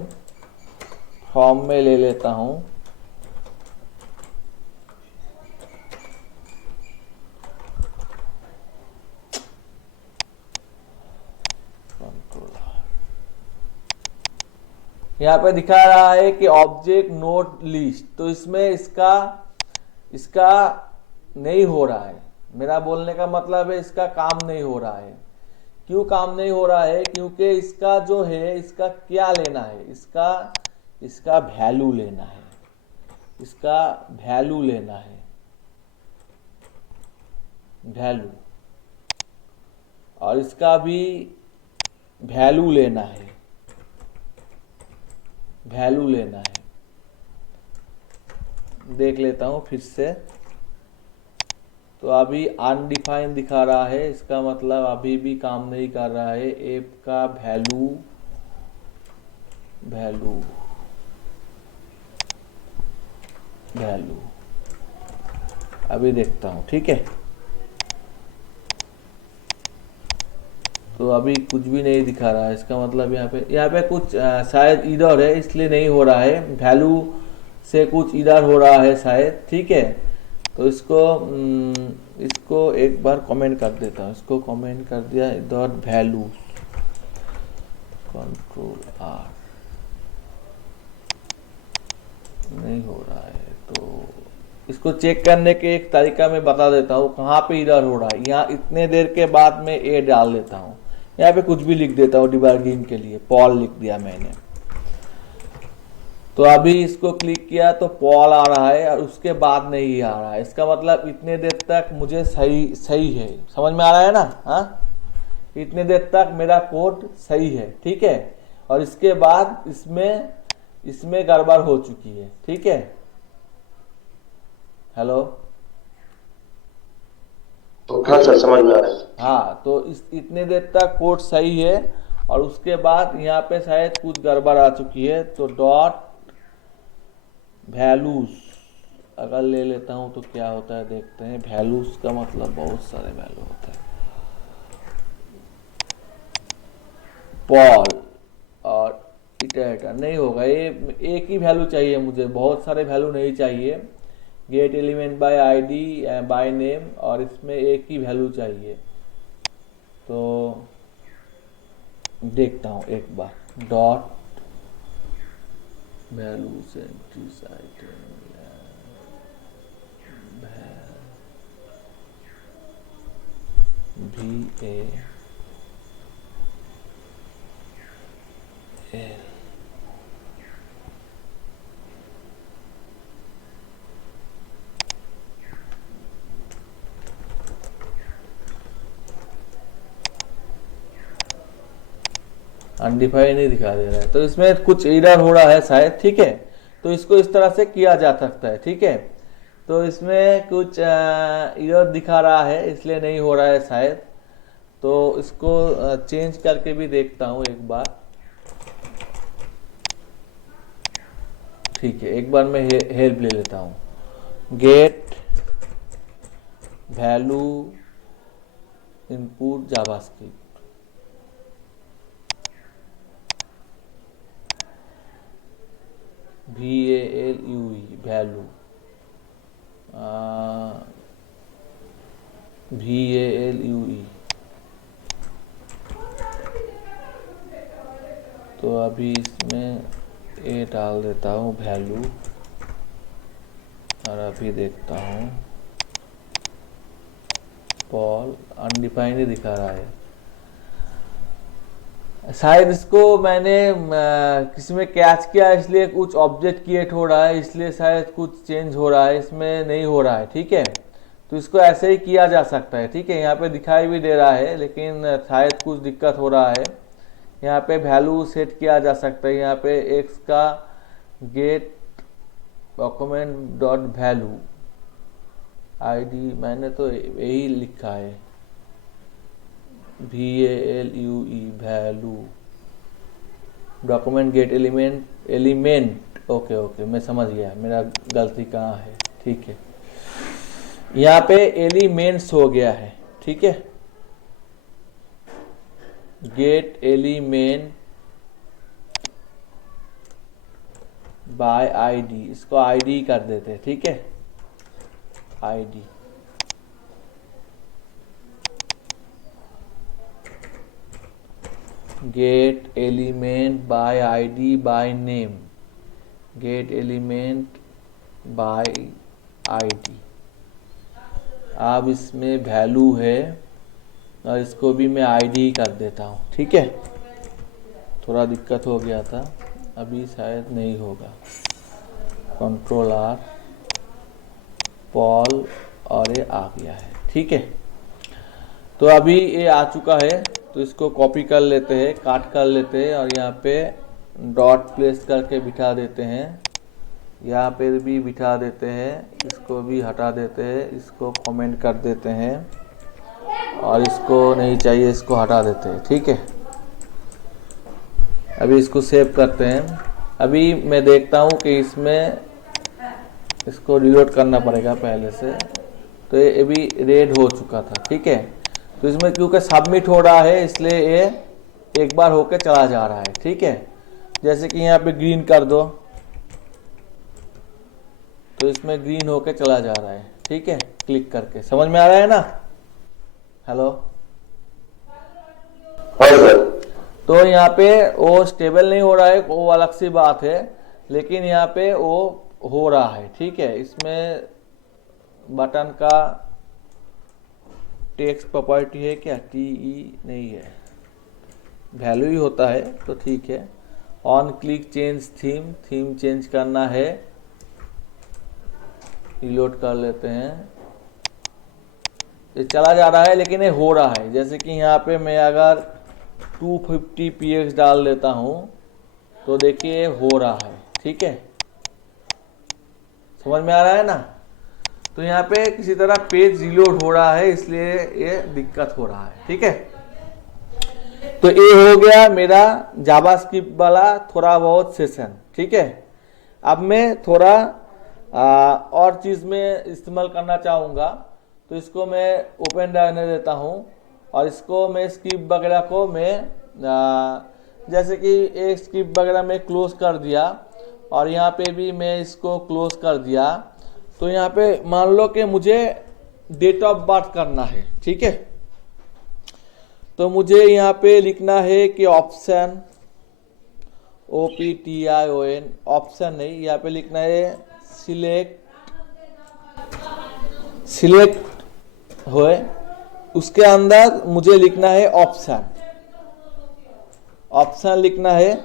फॉर्म में ले लेता हूँ। यहाँ पे दिखा रहा है कि ऑब्जेक्ट नोट लिस्ट, तो इसमें इसका नहीं हो रहा है। मेरा बोलने का मतलब है इसका काम नहीं हो रहा है। क्यों काम नहीं हो रहा है? क्योंकि इसका जो है इसका क्या लेना है, इसका वैल्यू लेना है, इसका वैल्यू लेना है, वैल्यू, और इसका भी वैल्यू लेना है, वैल्यू लेना है। देख लेता हूं फिर से। तो अभी अनडिफाइंड दिखा रहा है, इसका मतलब अभी भी काम नहीं कर रहा है। ऐप का वैल्यू अभी देखता हूं, ठीक है। तो अभी कुछ भी नहीं दिखा रहा है, इसका मतलब यहाँ पे कुछ शायद इधर है इसलिए नहीं हो रहा है, वैल्यू से कुछ इधर हो रहा है शायद, ठीक है। तो इसको एक बार कमेंट कर देता हूँ, इसको कमेंट कर दिया, इधर वैल्यू Ctrl+R नहीं हो रहा है। तो इसको चेक करने के एक तरीका मैं बता देता हूँ, कहाँ पे इधर हो रहा है। यहाँ इतने देर के बाद मैं ए डाल देता हूँ, यहाँ पे कुछ भी लिख देता हूँ डिबगिंग के लिए, पॉल लिख दिया मैंने। तो अभी इसको क्लिक किया तो पॉल आ रहा है और उसके बाद नहीं आ रहा है, इसका मतलब इतने देर तक मुझे सही है। समझ में आ रहा है ना? हाँ, इतने देर तक मेरा कोड सही है, ठीक है। और इसके बाद इसमें गड़बड़ हो चुकी है, ठीक है। हेलो, हाँ सर, समझ में आ रहा है। हाँ, तो इतने देर तक कोड सही है और उसके बाद यहाँ पे शायद कुछ गड़बड़ आ चुकी है। तो डॉट वैल्यूज अगर ले लेता हूँ तो क्या होता है देखते हैं। वैल्यूज का मतलब बहुत सारे वैल्यू होता है, पॉल और इटरेटर नहीं होगा, ये एक ही वैल्यू चाहिए मुझे, बहुत सारे वैल्यू नहीं चाहिए। Gate element by ID by name, और इसमें एक ही वैल्यू चाहिए। तो देखता हूँ एक बार, डॉट वैल्यू से VAL अनडिफाइंड नहीं दिखा दे रहा है, तो इसमें कुछ एरर हो रहा है शायद। ठीक है, तो इसको इस तरह से किया जा सकता है। ठीक है, तो इसमें कुछ एरर दिखा रहा है, इसलिए नहीं हो रहा है शायद। तो इसको चेंज करके भी देखता हूँ एक बार। ठीक है, एक बार मैं हेल्प ले लेता हूँ। Get value input JavaScript, VALUE value, VALUE। तो अभी इसमें ए डाल देता हूँ वैल्यू, और अभी देखता हूँ पॉल अनडिफाइंड ही दिखा रहा है। शायद इसको मैंने किसी में कैच किया, इसलिए कुछ ऑब्जेक्ट क्रिएट हो रहा है, इसलिए शायद कुछ चेंज हो रहा है, इसमें नहीं हो रहा है। ठीक है, तो इसको ऐसे ही किया जा सकता है। ठीक है, यहाँ पे दिखाई भी दे रहा है, लेकिन शायद कुछ दिक्कत हो रहा है। यहाँ पे वैल्यू सेट किया जा सकता है। यहाँ पे x का gate document dot value ID, मैंने तो यही लिखा है, VALUE value document get element. Okay, मैं समझ गया मेरा गलती कहाँ है। ठीक है, यहाँ पे एलिमेंट्स हो गया है। ठीक है, गेट एलिमेंट बाय ID, इसको ID कर देते हैं। ठीक है, ID gate element bye ID by name, gate element bye ID। अब इसमें वैल्यू है, और इसको भी मैं ID कर देता हूँ। ठीक है, थोड़ा दिक्कत हो गया था, अभी शायद नहीं होगा। कंट्रोल R, पॉल, और ये आ गया है। ठीक है, तो अभी ये आ चुका है, तो इसको कॉपी कर लेते हैं, काट कर लेते हैं, और यहाँ पे डॉट प्लेस करके बिठा देते हैं। यहाँ पे भी बिठा देते हैं, इसको भी हटा देते हैं, इसको कमेंट कर देते हैं, और इसको नहीं चाहिए, इसको हटा देते हैं। ठीक है, अभी इसको सेव करते हैं। अभी मैं देखता हूँ कि इसमें इसको रीलोड करना पड़ेगा पहले से। तो ये भी रेड हो चुका था। ठीक है, तो इसमें क्योंकि सबमिट हो रहा है, इसलिए ये एक बार होके चला जा रहा है। ठीक है, जैसे कि यहाँ पे ग्रीन कर दो, तो इसमें ग्रीन होके चला जा रहा है। ठीक है, क्लिक करके। समझ में आ रहा है ना? हेलो, हाँ सर। तो यहाँ पे वो स्टेबल नहीं हो रहा है, वो अलग सी बात है, लेकिन यहाँ पे वो हो रहा है। ठीक है, इसमें बटन का टेक्स्ट प्रॉपर्टी है क्या? TE नहीं है, वैल्यू ही होता है, तो ठीक है। On click change theme, theme change करना है, रिलोड कर लेते हैं। ये चला जा रहा है, लेकिन ये हो रहा है। जैसे कि यहाँ पे मैं अगर 250 px डाल देता हूँ, तो देखिए हो रहा है। ठीक है, समझ में आ रहा है ना? तो यहाँ पे किसी तरह पेज रिलोड हो रहा है, इसलिए ये दिक्कत हो रहा है। ठीक है, तो ये हो गया मेरा जावास्क्रिप्ट वाला थोड़ा बहुत सेशन। ठीक है, अब मैं थोड़ा और चीज़ में इस्तेमाल करना चाहूँगा, तो इसको मैं ओपन रहने देता हूँ, और इसको मैं स्क्रिप्ट वगैरह को मैं जैसे कि एक स्क्रिप्ट वगैरह मैं क्लोज कर दिया, और यहाँ पे भी मैं इसको क्लोज कर दिया। तो यहाँ पे मान लो कि मुझे डेट ऑफ बर्थ करना है। ठीक है, तो मुझे यहाँ पे लिखना है कि ऑप्शन, OPTION, ऑप्शन नहीं, यहाँ पे लिखना है सिलेक्ट होए उसके अंदर मुझे लिखना है ऑप्शन, ऑप्शन लिखना है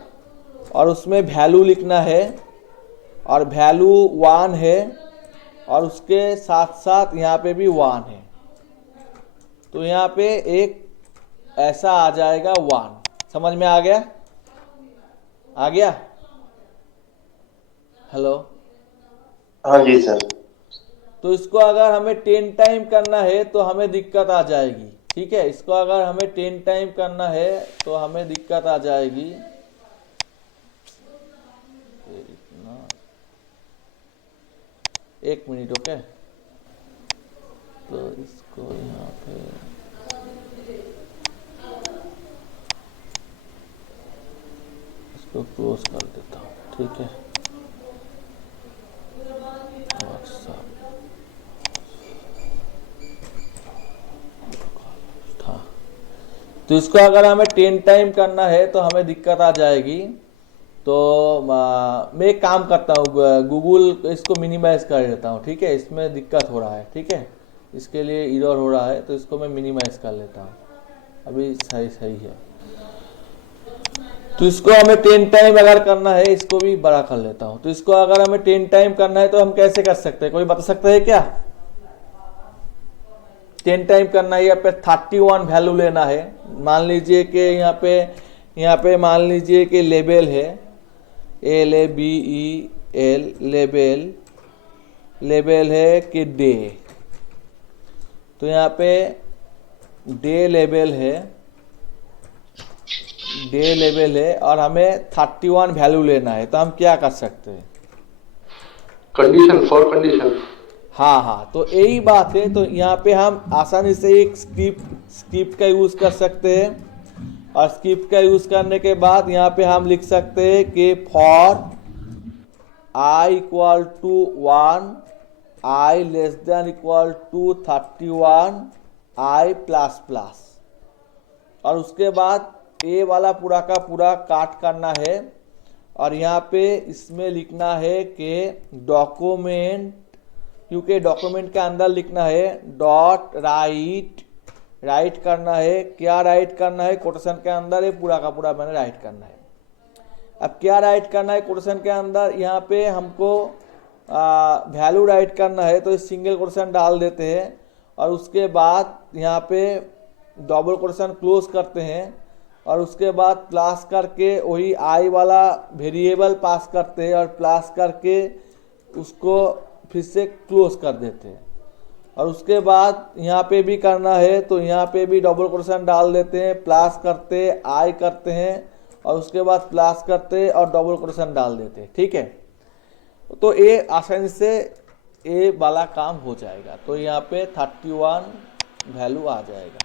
और उसमें वैल्यू लिखना है और वैल्यू 1 है और उसके साथ साथ यहाँ पे भी 1 है। तो यहाँ पे एक ऐसा आ जाएगा 1। समझ में आ गया? आ गया? हेलो? हाँ जी सर। तो इसको अगर हमें 10 टाइम करना है तो हमें दिक्कत आ जाएगी। ठीक है, इसको अगर हमें 10 टाइम करना है तो हमें दिक्कत आ जाएगी। एक मिनट, ओके। तो इसको यहाँ पे इसको क्लोज कर देता हूँ। ठीक है, तो इसको अगर हमें 10 टाइम करना है तो हमें दिक्कत आ जाएगी। तो मैं एक काम करता हूँ, गूगल इसको मिनिमाइज कर देता हूँ। ठीक है, इसमें दिक्कत हो रहा है। ठीक है, इसके लिए एरर हो रहा है, तो इसको मैं मिनिमाइज कर लेता हूँ। अभी सही है। तो इसको हमें 10 टाइम अगर करना है, इसको भी बड़ा कर लेता हूँ। तो इसको अगर हमें 10 टाइम करना है तो हम कैसे कर सकते हैं? कोई बता सकता है क्या? 10 टाइम करना है, यहाँ पे 31 वैल्यू लेना है। मान लीजिए कि यहाँ पे मान लीजिए कि लेबल है LABEL, लेबल है कि डे। तो यहाँ पे डे लेबल है और हमें 31 वैल्यू लेना है। तो हम क्या कर सकते हैं? Condition for condition. हाँ, तो यही बात है। तो यहाँ पे हम आसानी से एक स्क्रिप्ट का यूज कर सकते हैं और स्क्रिप्ट का यूज करने के बाद यहाँ पे हम लिख सकते हैं कि for i equal to 1, i less than equal to 31, i plus plus, और उसके बाद ए वाला पूरा का पूरा काट करना है और यहाँ पे इसमें लिखना है कि डॉक्यूमेंट, क्योंकि डॉक्यूमेंट के अंदर लिखना है डॉट राइट करना है। क्या राइट करना है? कोटेशन के अंदर ये पूरा का पूरा मैंने राइट करना है। अब क्या राइट करना है कोटेशन के अंदर? यहाँ पे हमको वैल्यू राइट करना है, तो इस सिंगल कोटेशन डाल देते हैं और उसके बाद यहाँ पे डबल कोटेशन क्लोज करते हैं और उसके बाद प्लस करके वही आई वाला वेरिएबल पास करते हैं और प्लस करके उसको फिर से क्लोज कर देते हैं। और उसके बाद यहाँ पे भी करना है, तो यहाँ पे भी डबल कोटेशन डाल देते हैं, प्लस करते आई करते हैं और उसके बाद प्लस करते और डबल कोटेशन डाल देते हैं। ठीक है, तो ये आसानी से ये वाला काम हो जाएगा। तो यहाँ पे 31 वैल्यू आ जाएगा।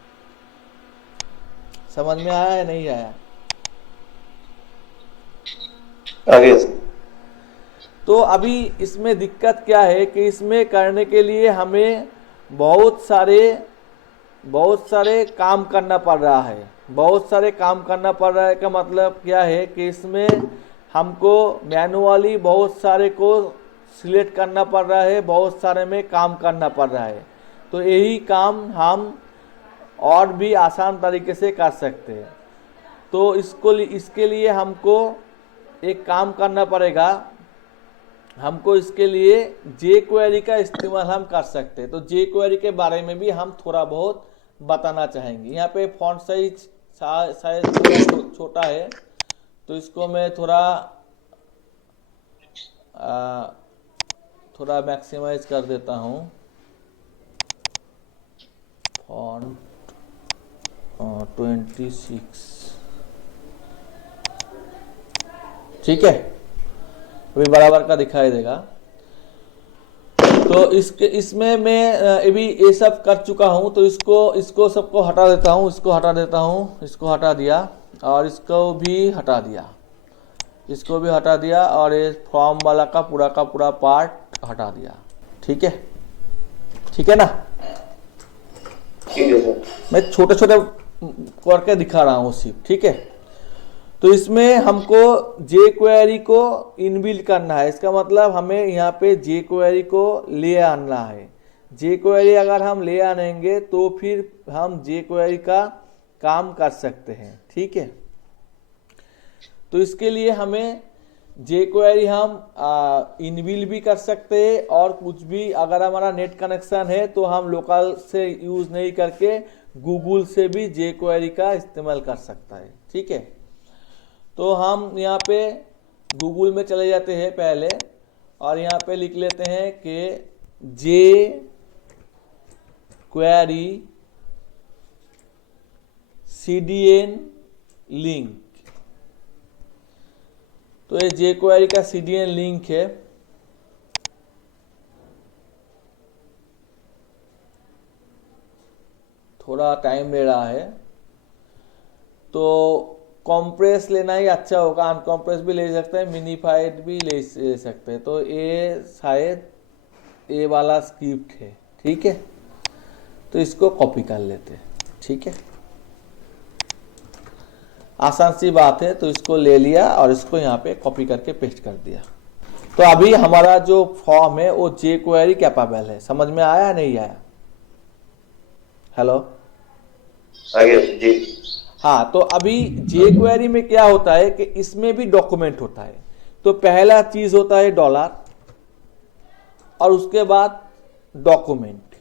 समझ में आया या नहीं आया? आगे। तो अभी इसमें दिक्कत क्या है कि इसमें करने के लिए हमें बहुत सारे काम करना पड़ रहा है। बहुत सारे काम करना पड़ रहा है का मतलब क्या है कि इसमें हमको मैनुअली बहुत सारे को सिलेक्ट करना पड़ रहा है, बहुत सारे में काम करना पड़ रहा है। तो यही काम हम और भी आसान तरीके से कर सकते हैं। तो इसके लिए हमको एक काम करना पड़ेगा। हमको इसके लिए jQuery का इस्तेमाल हम कर सकते हैं। तो jQuery के बारे में भी हम थोड़ा बहुत बताना चाहेंगे। यहाँ पे फॉन्ट साइज छोटा है, तो इसको मैं थोड़ा मैक्सिमाइज कर देता हूँ। फॉन्ट 26। ठीक है, अभी बराबर का दिखाई देगा। तो इसमें मैं अभी ये सब कर चुका हूँ। तो इसको सबको हटा देता हूँ, इसको हटा दिया और इसको भी हटा दिया, और ये फॉर्म वाला का पूरा पार्ट हटा दिया। ठीक है ना? ठीक है सर। मैं छोटे करके दिखा रहा हूँ सिर्फ। ठीक है, तो इसमें हमको jQuery को इनबिल्ट करना है। इसका मतलब हमें यहाँ पे jQuery को ले आना है। jQuery अगर हम ले आनेंगे तो फिर हम jQuery का काम कर सकते हैं, ठीक है। तो इसके लिए हमें jQuery हम इनबिल भी कर सकते हैं, और कुछ भी अगर हमारा नेट कनेक्शन है तो हम लोकल से यूज़ नहीं करके गूगल से भी jQuery का इस्तेमाल कर सकता है, ठीक है। तो हम यहाँ पे गूगल में चले जाते हैं पहले, और यहाँ पे लिख लेते हैं कि jQuery CDN लिंक। तो ये jQuery का CDN लिंक है। थोड़ा टाइम ले रहा है, तो कॉम्प्रेस लेना ही अच्छा होगा, अनकॉम्प्रेस भी ले सकते हैं, मिनीफाइड भी ले सकते हैं। तो ये शायद ये वाला स्क्रिप्ट है, ठीक है। तो इसको कॉपी कर लेते हैं, ठीक है। आसान सी बात है। तो इसको ले लिया और इसको यहाँ पे कॉपी करके पेस्ट कर दिया। तो अभी हमारा जो फॉर्म है वो jQuery कैपेबल है। समझ में आया नहीं आया? हेलो, आगे जी। हाँ, तो अभी jQuery में क्या होता है कि इसमें भी डॉक्यूमेंट होता है। तो पहला चीज होता है डॉलर, और उसके बाद डॉक्यूमेंट।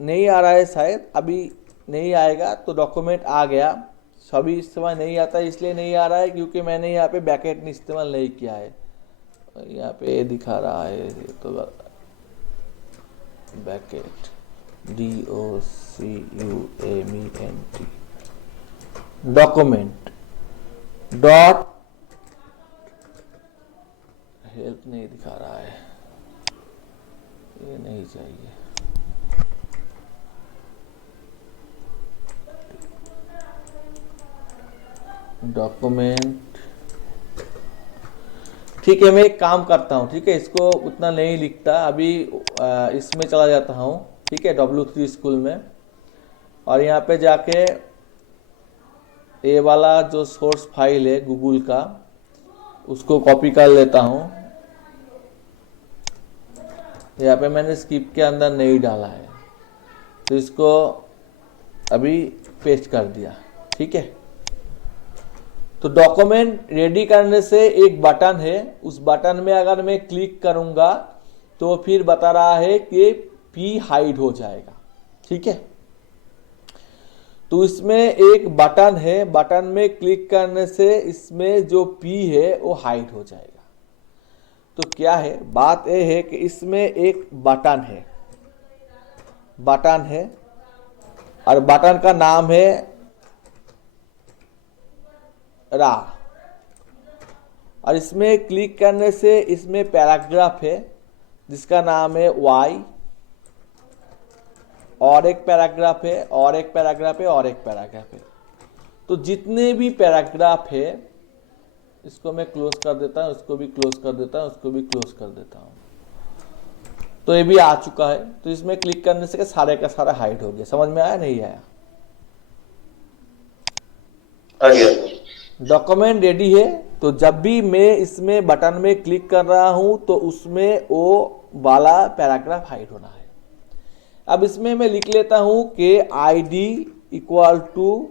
नहीं आ रहा है शायद, अभी नहीं आएगा। तो डॉक्यूमेंट आ गया, सभी इस समय नहीं आता, इसलिए नहीं आ रहा है क्योंकि मैंने यहाँ पे ब्रैकेट नहीं इस्तेमाल नहीं किया है। यहाँ पे दिखा रहा है तो bracket DOCUMENT document dot help नहीं दिखा रहा है, ये नहीं चाहिए। डॉक्यूमेंट, ठीक है। मैं एक काम करता हूँ, ठीक है, इसको उतना नहीं लिखता अभी, इसमें चला जाता हूँ, ठीक है, W3 स्कूल में, और यहाँ पे जाके ये वाला जो सोर्स फाइल है गूगल का, उसको कॉपी कर लेता हूँ। यहाँ पे मैंने स्क्रिप्ट के अंदर नहीं डाला है, तो इसको अभी पेस्ट कर दिया, ठीक है। तो डॉक्यूमेंट रेडी करने से एक बटन है, उस बटन में अगर मैं क्लिक करूंगा तो फिर बता रहा है कि P हाइड हो जाएगा, ठीक है। तो इसमें एक बटन है, बटन में क्लिक करने से इसमें जो P है वो हाइड हो जाएगा। तो क्या है, बात यह है कि इसमें एक बटन है और बटन का नाम है रा, और इसमें क्लिक करने से इसमें पैराग्राफ है जिसका नाम है Y, और एक पैराग्राफ है, और एक पैराग्राफ है, और एक पैराग्राफ है। तो जितने भी पैराग्राफ है, इसको मैं क्लोज कर देता हूं, इसको भी क्लोज कर देता हूं, उसको भी क्लोज कर देता हूं। तो ये भी आ चुका है। तो इसमें क्लिक करने से सारे का सारा हाइड हो गया। समझ में आया नहीं आया? आ गया। डॉक्यूमेंट रेडी है। तो जब भी मैं इसमें बटन में क्लिक कर रहा हूं तो उसमें वो वाला पैराग्राफ हाइड होना है। अब इसमें मैं लिख लेता हूं कि ID equal to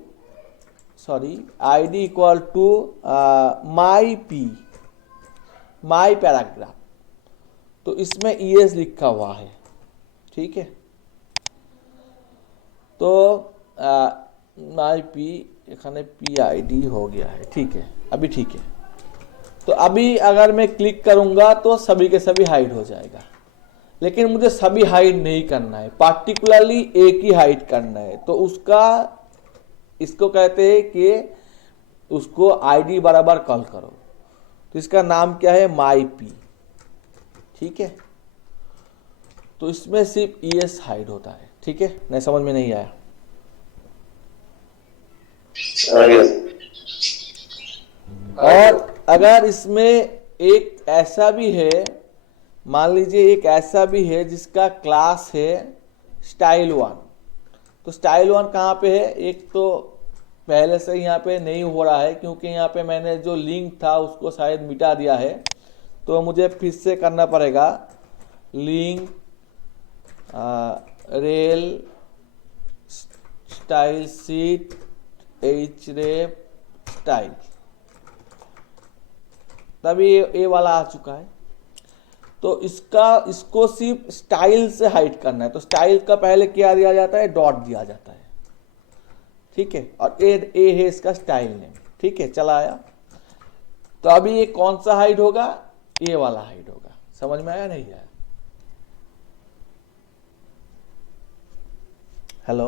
my paragraph. तो इसमें ES लिखा हुआ है, ठीक है। तो माई पी एखाने PID हो गया है, ठीक है, अभी ठीक है। तो अभी अगर मैं क्लिक करूंगा तो सभी के सभी हाइड हो जाएगा, लेकिन मुझे सभी हाइड नहीं करना है, पार्टिकुलरली एक ही हाइड करना है। तो उसका, इसको कहते हैं कि उसको ID बराबर कॉल करो। तो इसका नाम क्या है, माई पी, ठीक है। तो इसमें सिर्फ ES हाइड होता है, ठीक है। नहीं, समझ में नहीं आया? और अगर इसमें एक ऐसा भी है, मान लीजिए एक ऐसा भी है जिसका क्लास है style1। तो style1 कहाँ पे है? एक तो पहले से यहाँ पे नहीं हो रहा है क्योंकि यहाँ पे मैंने जो लिंक था उसको शायद मिटा दिया है। तो मुझे फिर से करना पड़ेगा link rail style seat H rape style, तभी ये वाला आ चुका है। तो इसको सिर्फ स्टाइल से हाइड करना है, तो स्टाइल का पहले क्या दिया जाता है, डॉट दिया जाता है, ठीक है। और ए है इसका स्टाइल नेम, ठीक है, चला आया। तो अभी ये कौन सा हाइड होगा, ये वाला हाइड होगा। समझ में आया नहीं आया? हेलो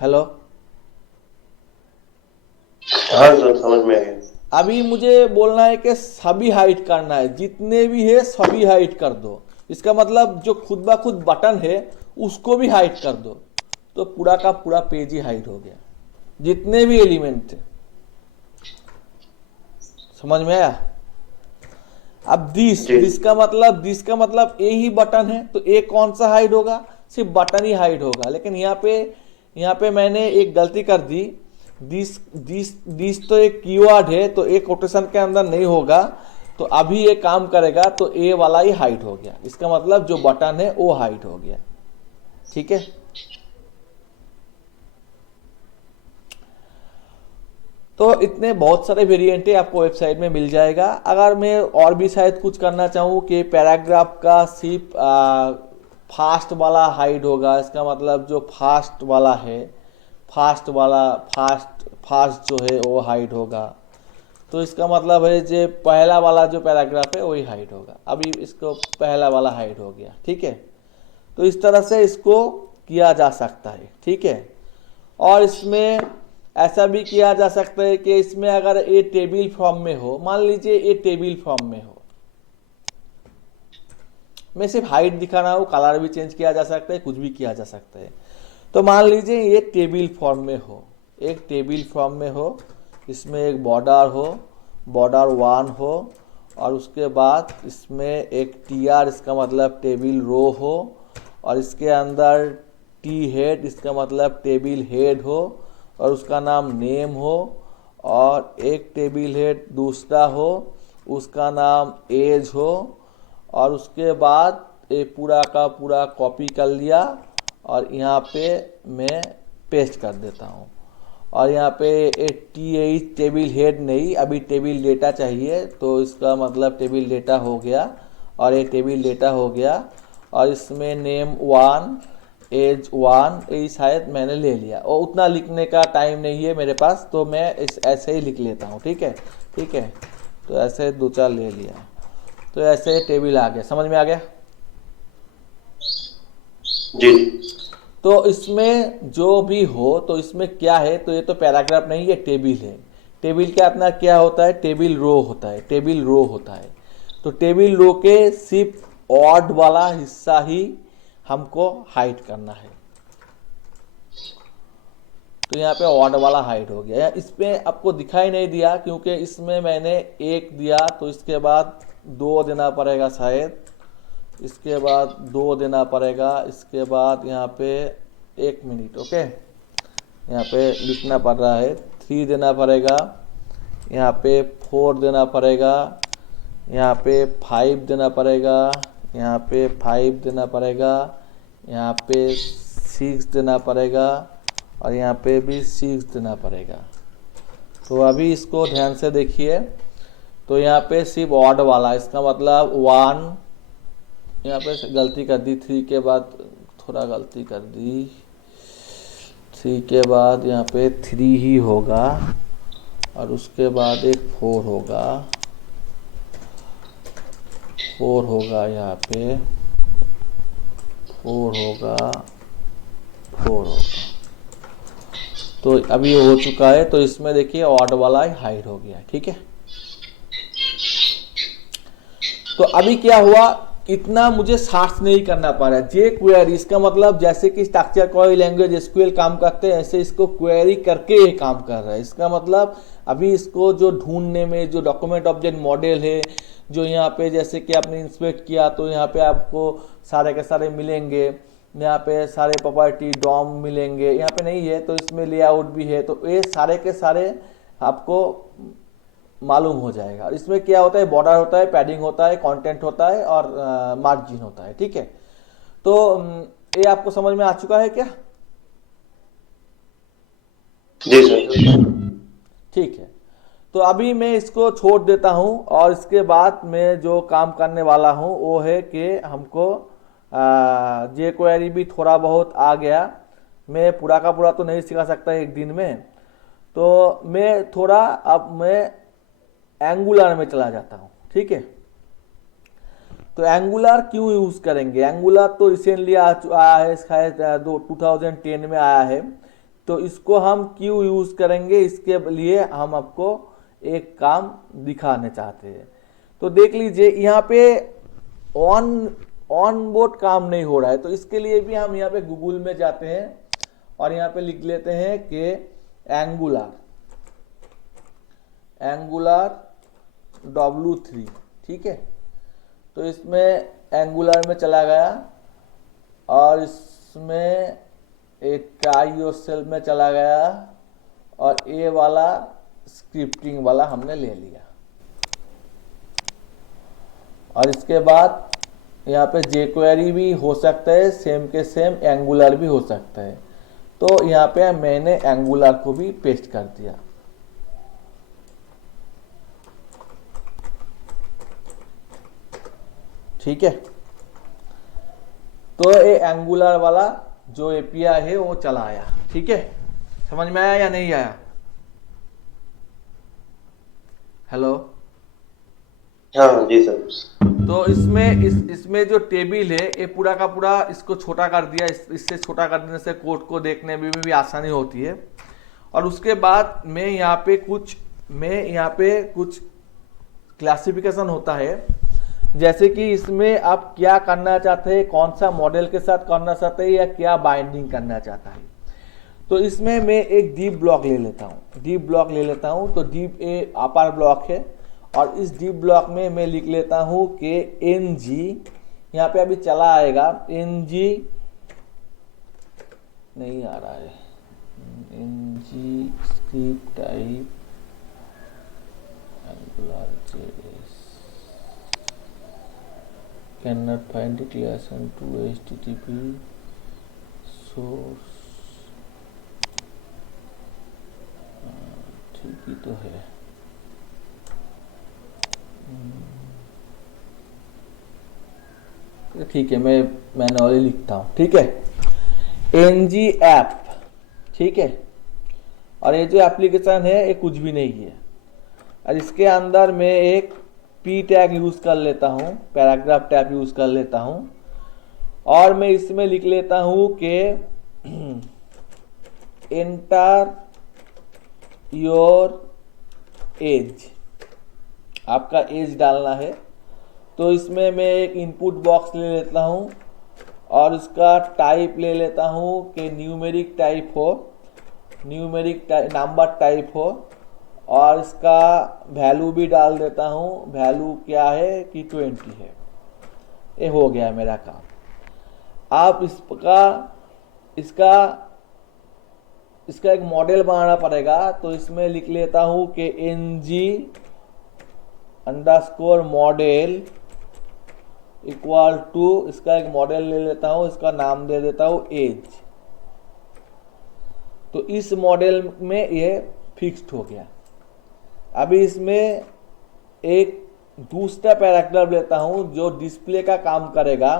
हेलो, हाँ सर समझ में आ गया। अभी मुझे बोलना है कि सभी हाइड करना है, जितने भी है सभी हाइड कर दो। इसका मतलब जो खुद ब खुद बटन है उसको भी हाइड कर दो, तो पूरा का पूरा पेज ही हाइड हो गया, जितने भी एलिमेंट थे। समझ में आया? अब दिस का मतलब ए ही बटन है, तो ए कौन सा हाइड होगा, सिर्फ बटन ही हाइड होगा। लेकिन यहाँ पे मैंने एक गलती कर दी, दिस तो एक कीवर्ड है, तो एक कोटेशन के अंदर नहीं होगा, तो अभी ये काम करेगा, तो ए वाला ही हाइड हो गया। इसका मतलब जो बटन है वो हाइड हो गया, ठीक है। तो इतने बहुत सारे वेरिएंट आपको वेबसाइट में मिल जाएगा। अगर मैं और भी शायद कुछ करना चाहूँ कि पैराग्राफ का सिर्फ फास्ट वाला हाइड होगा, इसका मतलब जो फास्ट वाला है, फास्ट जो है वो हाइड होगा, तो इसका मतलब है जो पहला वाला जो पैराग्राफ है वही हाइड होगा। अभी इसको पहला वाला हाइड हो गया, ठीक है। तो इस तरह से इसको किया जा सकता है, ठीक है। और इसमें ऐसा भी किया जा सकता है कि इसमें अगर ये टेबल फॉर्म में हो, मान लीजिए ये टेबल फॉर्म में हो, मैं सिर्फ हाइट दिखा रहा हूँ, कलर भी चेंज किया जा सकता है, कुछ भी किया जा सकता है। तो मान लीजिए ये टेबल फॉर्म में हो, एक टेबल फॉर्म में हो, इसमें एक बॉर्डर हो, बॉर्डर 1 हो, और उसके बाद इसमें एक टीआर, इसका मतलब टेबल रो हो, और इसके अंदर टी हेड, इसका मतलब टेबल हेड हो, और उसका नाम नेम हो, और एक टेबल हेड दूसरा हो, उसका नाम एज हो, और उसके बाद ये पूरा का पूरा कॉपी कर लिया और यहाँ पे मैं पेस्ट कर देता हूँ। और यहाँ पे TH टेबल हेड नहीं, अभी टेबल डेटा चाहिए, तो इसका मतलब टेबल डेटा हो गया, और ये टेबल डेटा हो गया। और इसमें नेम 1 एज 1 ये शायद मैंने ले लिया, और उतना लिखने का टाइम नहीं है मेरे पास, तो मैं ऐसे ही लिख लेता हूँ, ठीक है, ठीक है। तो ऐसे 2-4 ले लिया, तो ऐसे टेबल आ गया। समझ में आ गया जी। तो इसमें जो भी हो, तो इसमें क्या है, तो ये तो पैराग्राफ नहीं, ये टेबल है। टेबल के अपना क्या होता है, टेबल रो होता है, टेबल रो होता है। तो टेबल रो के सिर्फ ऑड वाला हिस्सा ही हमको हाइड करना है, तो यहाँ पे ऑड वाला हाइड हो गया। इसमें आपको दिखाई नहीं दिया क्योंकि इसमें मैंने 1 दिया, तो इसके बाद 2 देना पड़ेगा शायद, इसके बाद 2 देना पड़ेगा, इसके बाद यहाँ पे 1 मिनट, ओके, यहाँ पे लिखना पड़ रहा है, 3 देना पड़ेगा, यहाँ पे 4 देना पड़ेगा, यहाँ पे 5 देना पड़ेगा, यहाँ पे 5 देना पड़ेगा, यहाँ पे 6 देना पड़ेगा, और यहाँ पे भी 6 देना पड़ेगा। तो अभी इसको ध्यान से देखिए, तो यहाँ पे सिर्फ ऑड वाला, इसका मतलब 1, यहाँ पे गलती कर दी, 3 के बाद थोड़ा गलती कर दी, 3 के बाद यहाँ पे 3 ही होगा, और उसके बाद एक 4 होगा, 4 होगा, यहाँ पे 4 होगा, 4 होगा। तो अभी हो चुका है, तो इसमें देखिए ऑड वाला हाइड हो गया, ठीक है। तो अभी क्या हुआ, इतना मुझे सर्च नहीं करना पड़ रहा है। जे क्वेरी, इसका मतलब जैसे कि स्ट्रक्चर क्वेरी लैंग्वेज एसक्यूएल काम करते हैं, ऐसे इसको क्वेरी करके ये काम कर रहा है। इसका मतलब अभी इसको जो ढूंढने में, जो डॉक्यूमेंट ऑब्जेक्ट मॉडल है, जो यहाँ पे जैसे कि आपने इंस्पेक्ट किया, तो यहाँ पे आपको सारे के सारे मिलेंगे, यहाँ पे सारे प्रॉपर्टी डॉम मिलेंगे, यहाँ पे नहीं है तो इसमें लेआउट भी है, तो ये सारे के सारे आपको मालूम हो जाएगा। इसमें क्या होता है, बॉर्डर होता है, पैडिंग होता है, कंटेंट होता है और मार्जिन होता है। ठीक है, तो ये आपको समझ में आ चुका है क्या? जी सर। ठीक है, तो अभी मैं इसको छोड़ देता हूं और इसके बाद मैं जो काम करने वाला हूं वो है कि हमको जे क्वेरी भी थोड़ा बहुत आ गया। मैं पूरा का पूरा तो नहीं सिखा सकता एक दिन में, तो मैं थोड़ा अब मैं एंगुलर में चला जाता हूं। ठीक है, तो एंगुलर क्यों यूज करेंगे? एंगुलर तो रिसेंटली आया है, शायद 2010 में आया है, तो इसको हम क्यों यूज करेंगे इसके लिए हम आपको एक काम दिखाने चाहते हैं। तो देख लीजिए यहाँ पे ऑन बोर्ड काम नहीं हो रहा है, तो इसके लिए भी हम यहाँ पे गूगल में जाते हैं और यहाँ पे लिख लेते हैं कि एंगुलर W3। ठीक है, तो इसमें एंगुलर में चला गया और इसमें एक ट्राई योरसेल्फ में चला गया और ये वाला स्क्रिप्टिंग वाला हमने ले लिया। और इसके बाद यहाँ पे jQuery भी हो सकता है, सेम के सेम एंगुलर भी हो सकता है। तो यहाँ पे मैंने एंगुलर को भी पेस्ट कर दिया। ठीक है, तो ये एंगुलर वाला जो एपीआई है वो चला आया। ठीक है, समझ में आया या नहीं आया? हेलो, हाँ जी सर। तो इसमें जो टेबल है ये पूरा का पूरा इसको छोटा कर दिया। इससे छोटा कर देने से कोड को देखने में भी आसानी होती है। और उसके बाद मैं यहाँ पे कुछ क्लासिफिकेशन होता है, जैसे कि इसमें आप क्या करना चाहते हैं, कौन सा मॉडल के साथ करना चाहते हैं या क्या बाइंडिंग करना चाहता है। तो इसमें मैं एक डीप ब्लॉक ले लेता हूँ। तो डीप ए अपर ब्लॉक है और इस डीप ब्लॉक में मैं लिख लेता हूँ कि NG, यहाँ पे अभी चला आएगा, NG नहीं आ रहा है, NG script type AngularJS cannot find declaration to HTTP source। ठीक ही तो है। ठीक है, मैं मैनुअली लिखता हूँ। ठीक है, NG ऐप। ठीक है, और ये जो एप्लीकेशन है ये कुछ भी नहीं है। और इसके अंदर मैं एक P टैग यूज कर लेता हूँ, पैराग्राफ टैग यूज कर लेता हूँ और मैं इसमें लिख लेता हूँ कि एंटर योर एज, आपका एज डालना है। तो इसमें मैं एक इनपुट बॉक्स ले लेता हूँ और उसका टाइप ले लेता हूँ कि न्यूमेरिक टाइप हो, नंबर टाइप हो और इसका वैल्यू भी डाल देता हूँ। वैल्यू क्या है कि 20 है। ये हो गया मेरा काम। आप इसका एक मॉडल बनाना पड़ेगा, तो इसमें लिख लेता हूँ कि NG_model इक्वल टू, इसका एक मॉडल ले लेता हूँ, इसका नाम दे देता हूँ एज। तो इस मॉडल में ये फिक्स्ड हो गया। अभी इसमें एक दूसरा पैराग्राफ लेता हूं जो डिस्प्ले का काम करेगा।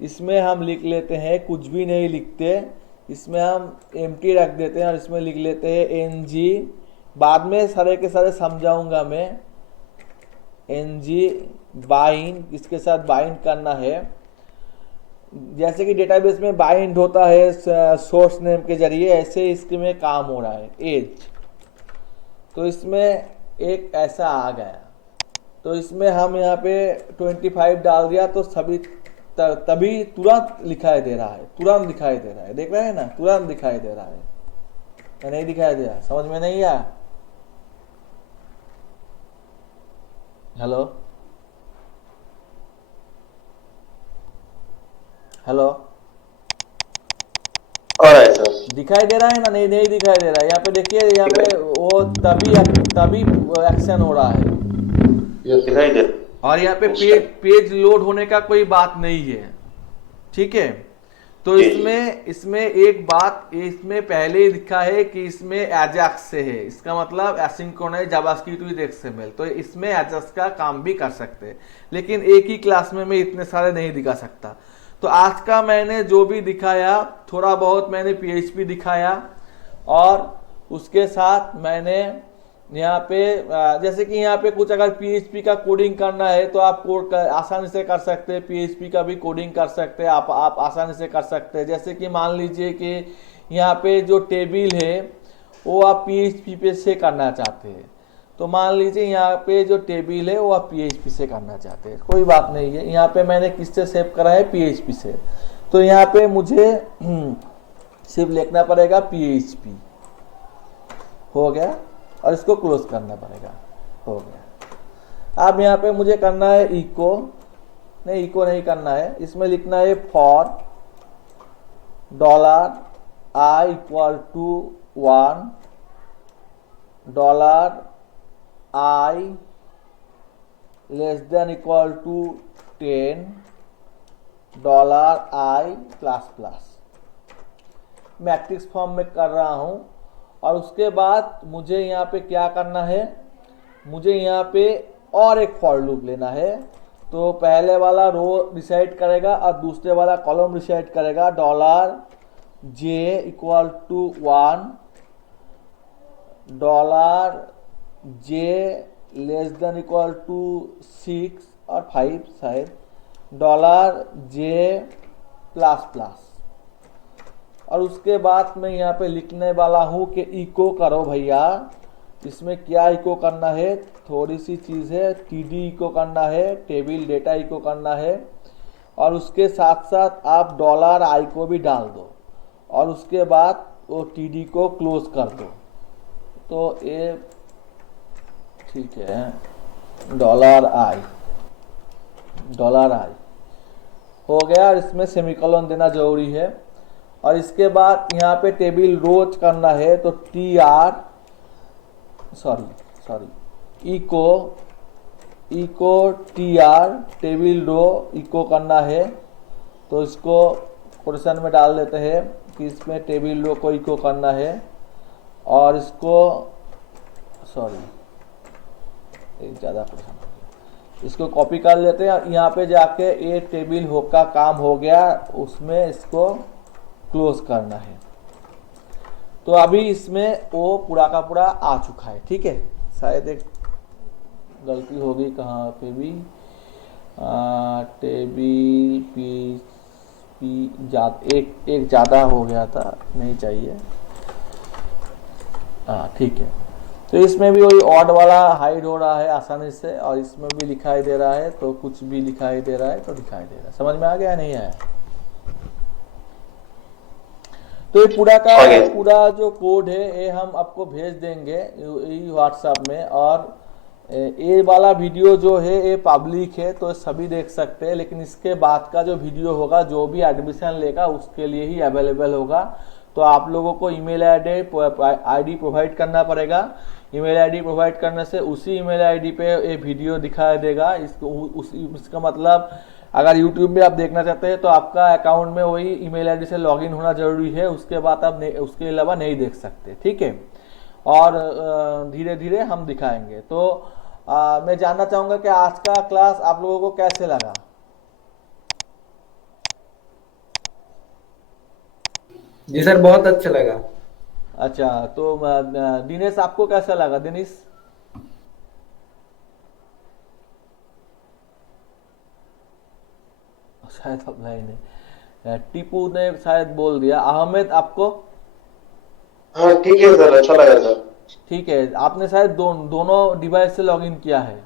इसमें हम लिख लेते हैं, कुछ भी नहीं लिखते, इसमें हम एम्प्टी रख देते हैं और इसमें लिख लेते हैं NG, बाद में सारे के सारे समझाऊंगा मैं। NG बाइंड, इसके साथ बाइंड करना है, जैसे कि डेटाबेस में बाइंड होता है सोर्स नेम के जरिए, ऐसे इसके में काम हो रहा है एज। तो इसमें एक ऐसा आ गया, तो इसमें हम यहाँ पे 25 डाल दिया तो तभी तुरंत दिखाई दे रहा है, देख रहे हैं ना, तुरंत दिखाई दे रहा है या नहीं दिखाई दे रहा? समझ में नहीं आया? हेलो आ रहा है सर। दिखाई दे रहा है ना? नहीं नहीं दिखाई दे रहा है। यहाँ पे देखिए, यहाँ पे वो तभी एक्शन हो रहा है। यस दिखाई दे। और यहाँ पे अच्छा। पेज लोड होने का कोई बात नहीं है, ठीक है। तो जी, इसमें एक बात इसमें पहले ही लिखा है कि इसमें एजाक्स से है, इसका मतलब एसिंक्रोनस जावास्क्रिप्ट विद एक्सएमएल। तो इसमें एजाक्स का काम भी कर सकते हैं, लेकिन एक ही क्लास में मैं इतने सारे नहीं दिखा सकता। तो आज का मैंने जो भी दिखाया, थोड़ा बहुत मैंने पीएचपी दिखाया, और उसके साथ मैंने यहाँ पे जैसे कि यहाँ पे कुछ अगर पीएचपी का कोडिंग करना है तो आप कोड आसानी से कर सकते हैं, पीएचपी का भी कोडिंग कर सकते हैं आप आसानी से कर सकते हैं। जैसे कि मान लीजिए कि यहाँ पे जो टेबल है वो आप पीएचपी पे से करना चाहते हैं, तो मान लीजिए यहाँ पे जो टेबल है वो आप पीएचपी से करना चाहते हैं, कोई बात नहीं है। यहाँ पे मैंने किससे सेव करा है? पीएचपी से। तो यहाँ पे मुझे सिर्फ लिखना पड़ेगा पीएचपी, हो गया, और इसको क्लोज करना पड़ेगा, हो गया। अब यहाँ पे मुझे करना है इको नहीं करना है, इसमें लिखना है for $i equal to 1, $i less than equal to 10, $i plus plus. Matrix form में कर रहा हूं। और उसके बाद मुझे यहाँ पे क्या करना है? मुझे यहाँ पे और एक फॉर लूप लेना है। तो पहले वाला रो डिसाइड करेगा और दूसरे वाला कॉलम डिसाइड करेगा। $j equal to 1, $j less than equal to 6 और 5 शायद, $j प्लस प्लस। और उसके बाद मैं यहाँ पे लिखने वाला हूँ कि इको करो भैया। इसमें क्या इको करना है? थोड़ी सी चीज़ है, टीडी इको करना है, टेबल डेटा इको करना है, और उसके साथ साथ आप $i को भी डाल दो, और उसके बाद वो टीडी को क्लोज कर दो। तो ये ठीक है, $i हो गया। और इसमें सेमीकोलन देना जरूरी है। और इसके बाद यहाँ पे टेबल रोज करना है, तो echo tr table row echo करना है। तो इसको क्वेश्चन में डाल देते हैं कि इसमें टेबल रो को इको करना है, और इसको ज़्यादा क्वेश्चन, इसको कॉपी कर लेते हैं। यहाँ पे जाके ये टेबल हो का काम हो गया, उसमें इसको क्लोज करना है। तो अभी इसमें वो पूरा का पूरा आ चुका है, ठीक है। शायद एक गलती होगी कहाँ पे भी, टेबल एक ज़्यादा हो गया था, नहीं चाहिए। ठीक है। तो इसमें भी वही ऑड वाला हाइड हो रहा है आसानी से, और इसमें भी दिखाई दे रहा है, तो कुछ भी दिखाई दे रहा है तो दिखाई दे रहा है। समझ में आ गया नहीं आया? तो ये पूरा जो कोड है ये हम आपको भेज देंगे व्हाट्सएप में। और ये वाला वीडियो जो है ये पब्लिक है, तो सभी देख सकते हैं, लेकिन इसके बाद का जो वीडियो होगा जो भी एडमिशन लेगा उसके लिए ही अवेलेबल होगा। तो आप लोगों को ईमेल आईडी प्रोवाइड करना पड़ेगा। ईमेल आईडी प्रोवाइड करने से उसी ईमेल आईडी पे ये वीडियो दिखाई देगा। इसका मतलब अगर YouTube में आप देखना चाहते हैं तो आपका अकाउंट में वही ईमेल आईडी से लॉगिन होना जरूरी है, उसके बाद आप उसके अलावा नहीं देख सकते, ठीक है। और धीरे धीरे हम दिखाएंगे। तो मैं जानना चाहूँगा कि आज का क्लास आप लोगों को कैसे लगा? जी सर, बहुत अच्छा लगा। अच्छा, तो दिनेश आपको कैसा लगा? दिनेश शायद अप्लाई नहीं, टीपू ने शायद बोल दिया। अहमद आपको? हाँ ठीक है सर, अच्छा लगा सर। ठीक है, आपने शायद दोनों डिवाइस से लॉगिन किया है।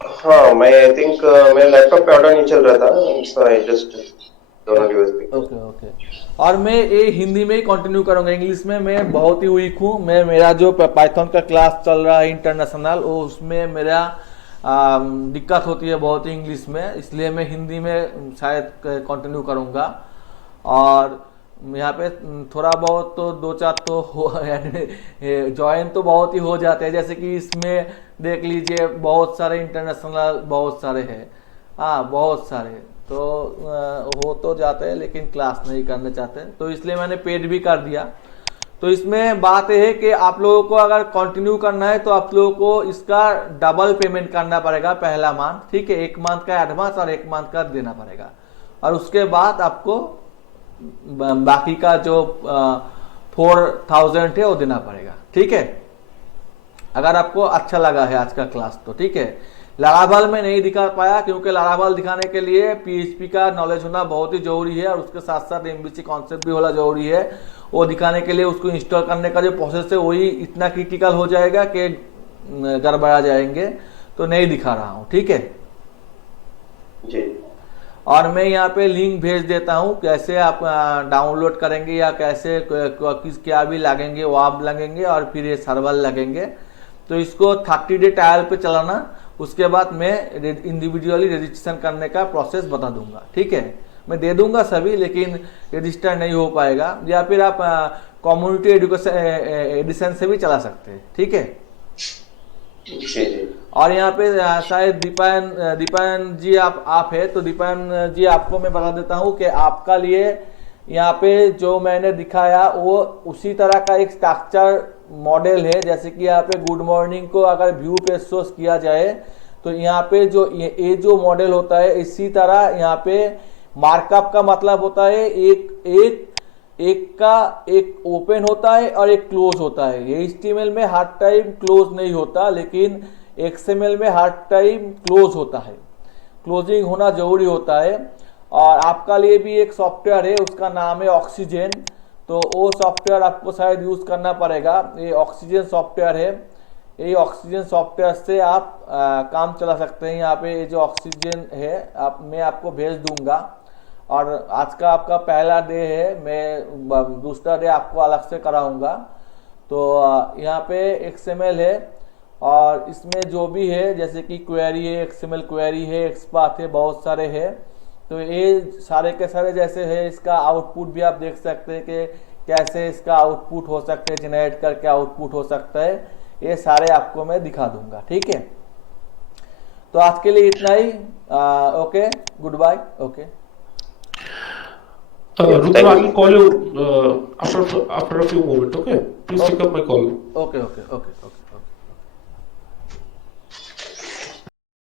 हाँ, मैं आई थिंक मेरे लैपटॉप पे ऑर्डर नहीं चल रहा था, सो आई जस्ट दोनों डिवाइस पे। ओके। और मैं ये हिंदी में ही कंटिन्यू करूंगा, इंग्लिश में मैं बहुत ही वीक हूँ। मेरा जो पाइथन का क्लास चल रहा है इंटरनेशनल, वो उसमें मेरा दिक्कत होती है बहुत ही इंग्लिश में, इसलिए मैं हिंदी में शायद कंटिन्यू करूंगा। और यहाँ पे थोड़ा बहुत तो दो चार तो हो यानी ज्वाइन तो बहुत ही हो जाते हैं, जैसे कि इसमें देख लीजिए बहुत सारे इंटरनेशनल बहुत सारे हैं, हाँ बहुत सारे, तो हो तो जाते हैं लेकिन क्लास नहीं करना चाहते, तो इसलिए मैंने पेड भी कर दिया। तो इसमें बात यह है कि आप लोगों को अगर कंटिन्यू करना है तो आप लोगों को इसका डबल पेमेंट करना पड़ेगा पहला मंथ, ठीक है, 1 मंथ का एडवांस और 1 मंथ का देना पड़ेगा, और उसके बाद आपको बाकी का जो 4000 है वो देना पड़ेगा, ठीक है, अगर आपको अच्छा लगा है आज का क्लास तो, ठीक है। लारावल में नहीं दिखा पाया क्योंकि लारावल दिखाने के लिए पीएचपी का नॉलेज होना बहुत ही जरूरी है, और उसके साथ साथ एमवीसी कॉन्सेप्ट भी होना जरूरी है। वो दिखाने के लिए उसको इंस्टॉल करने का जो प्रोसेस है वही इतना क्रिटिकल हो जाएगा कि गड़बड़ा जाएंगे, तो नहीं दिखा रहा हूँ, ठीक है जी। और मैं यहाँ पे लिंक भेज देता हूँ कैसे आप डाउनलोड करेंगे या कैसे किस क्या भी लगेंगे, वो आप लगेंगे और फिर ये सर्वर लगेंगे। तो इसको 30 डे ट्रायल पे चलाना, उसके बाद मैं इंडिविजुअली रजिस्ट्रेशन करने का प्रोसेस बता दूंगा, ठीक है, मैं दे दूंगा सभी, लेकिन रजिस्टर नहीं हो पाएगा, या फिर आप कम्युनिटी एडिशन से भी चला सकते हैं, ठीक है जी। और यहाँ पे शायद दीपायन जी आप है, तो दीपायन जी आपको मैं बता देता हूँ कि आपका लिए यहाँ पे जो मैंने दिखाया वो उसी तरह का एक स्ट्रक्चर मॉडल है, जैसे कि यहाँ पे गुड मॉर्निंग को अगर व्यू पे सोर्स किया जाए तो यहाँ पे जो ये जो मॉडल होता है इसी तरह यहाँ पे मार्कअप का मतलब होता है एक ओपन होता है और एक क्लोज होता है। ये HTML में हर टाइम क्लोज नहीं होता, लेकिन XML में हर टाइम क्लोज होता है, क्लोजिंग होना जरूरी होता है। और आपका लिए भी एक सॉफ्टवेयर है, उसका नाम है ऑक्सीजन, तो वो सॉफ्टवेयर आपको शायद यूज करना पड़ेगा। ये ऑक्सीजन सॉफ्टवेयर है, ये ऑक्सीजन सॉफ्टवेयर से आप काम चला सकते हैं। यहाँ पे ये जो ऑक्सीजन है मैं आपको भेज दूंगा, और आज का आपका पहला डे है, मैं दूसरा डे आपको अलग से कराऊंगा। तो यहाँ पे XML है और इसमें जो भी है जैसे कि क्वेरी है, XML क्वेरी है, एक्सपाथ है, बहुत सारे है। तो ये सारे के सारे जैसे है, इसका आउटपुट भी आप देख सकते हैं कि कैसे इसका आउटपुट हो सकता है, जनरेट करके आउटपुट हो सकता है, ये सारे आपको मैं दिखा दूंगा, ठीक है। तो आज के लिए इतना ही, okay, goodbye, okay. Rudra, I will call you after a few moments, okay? Please pick up my call. Okay.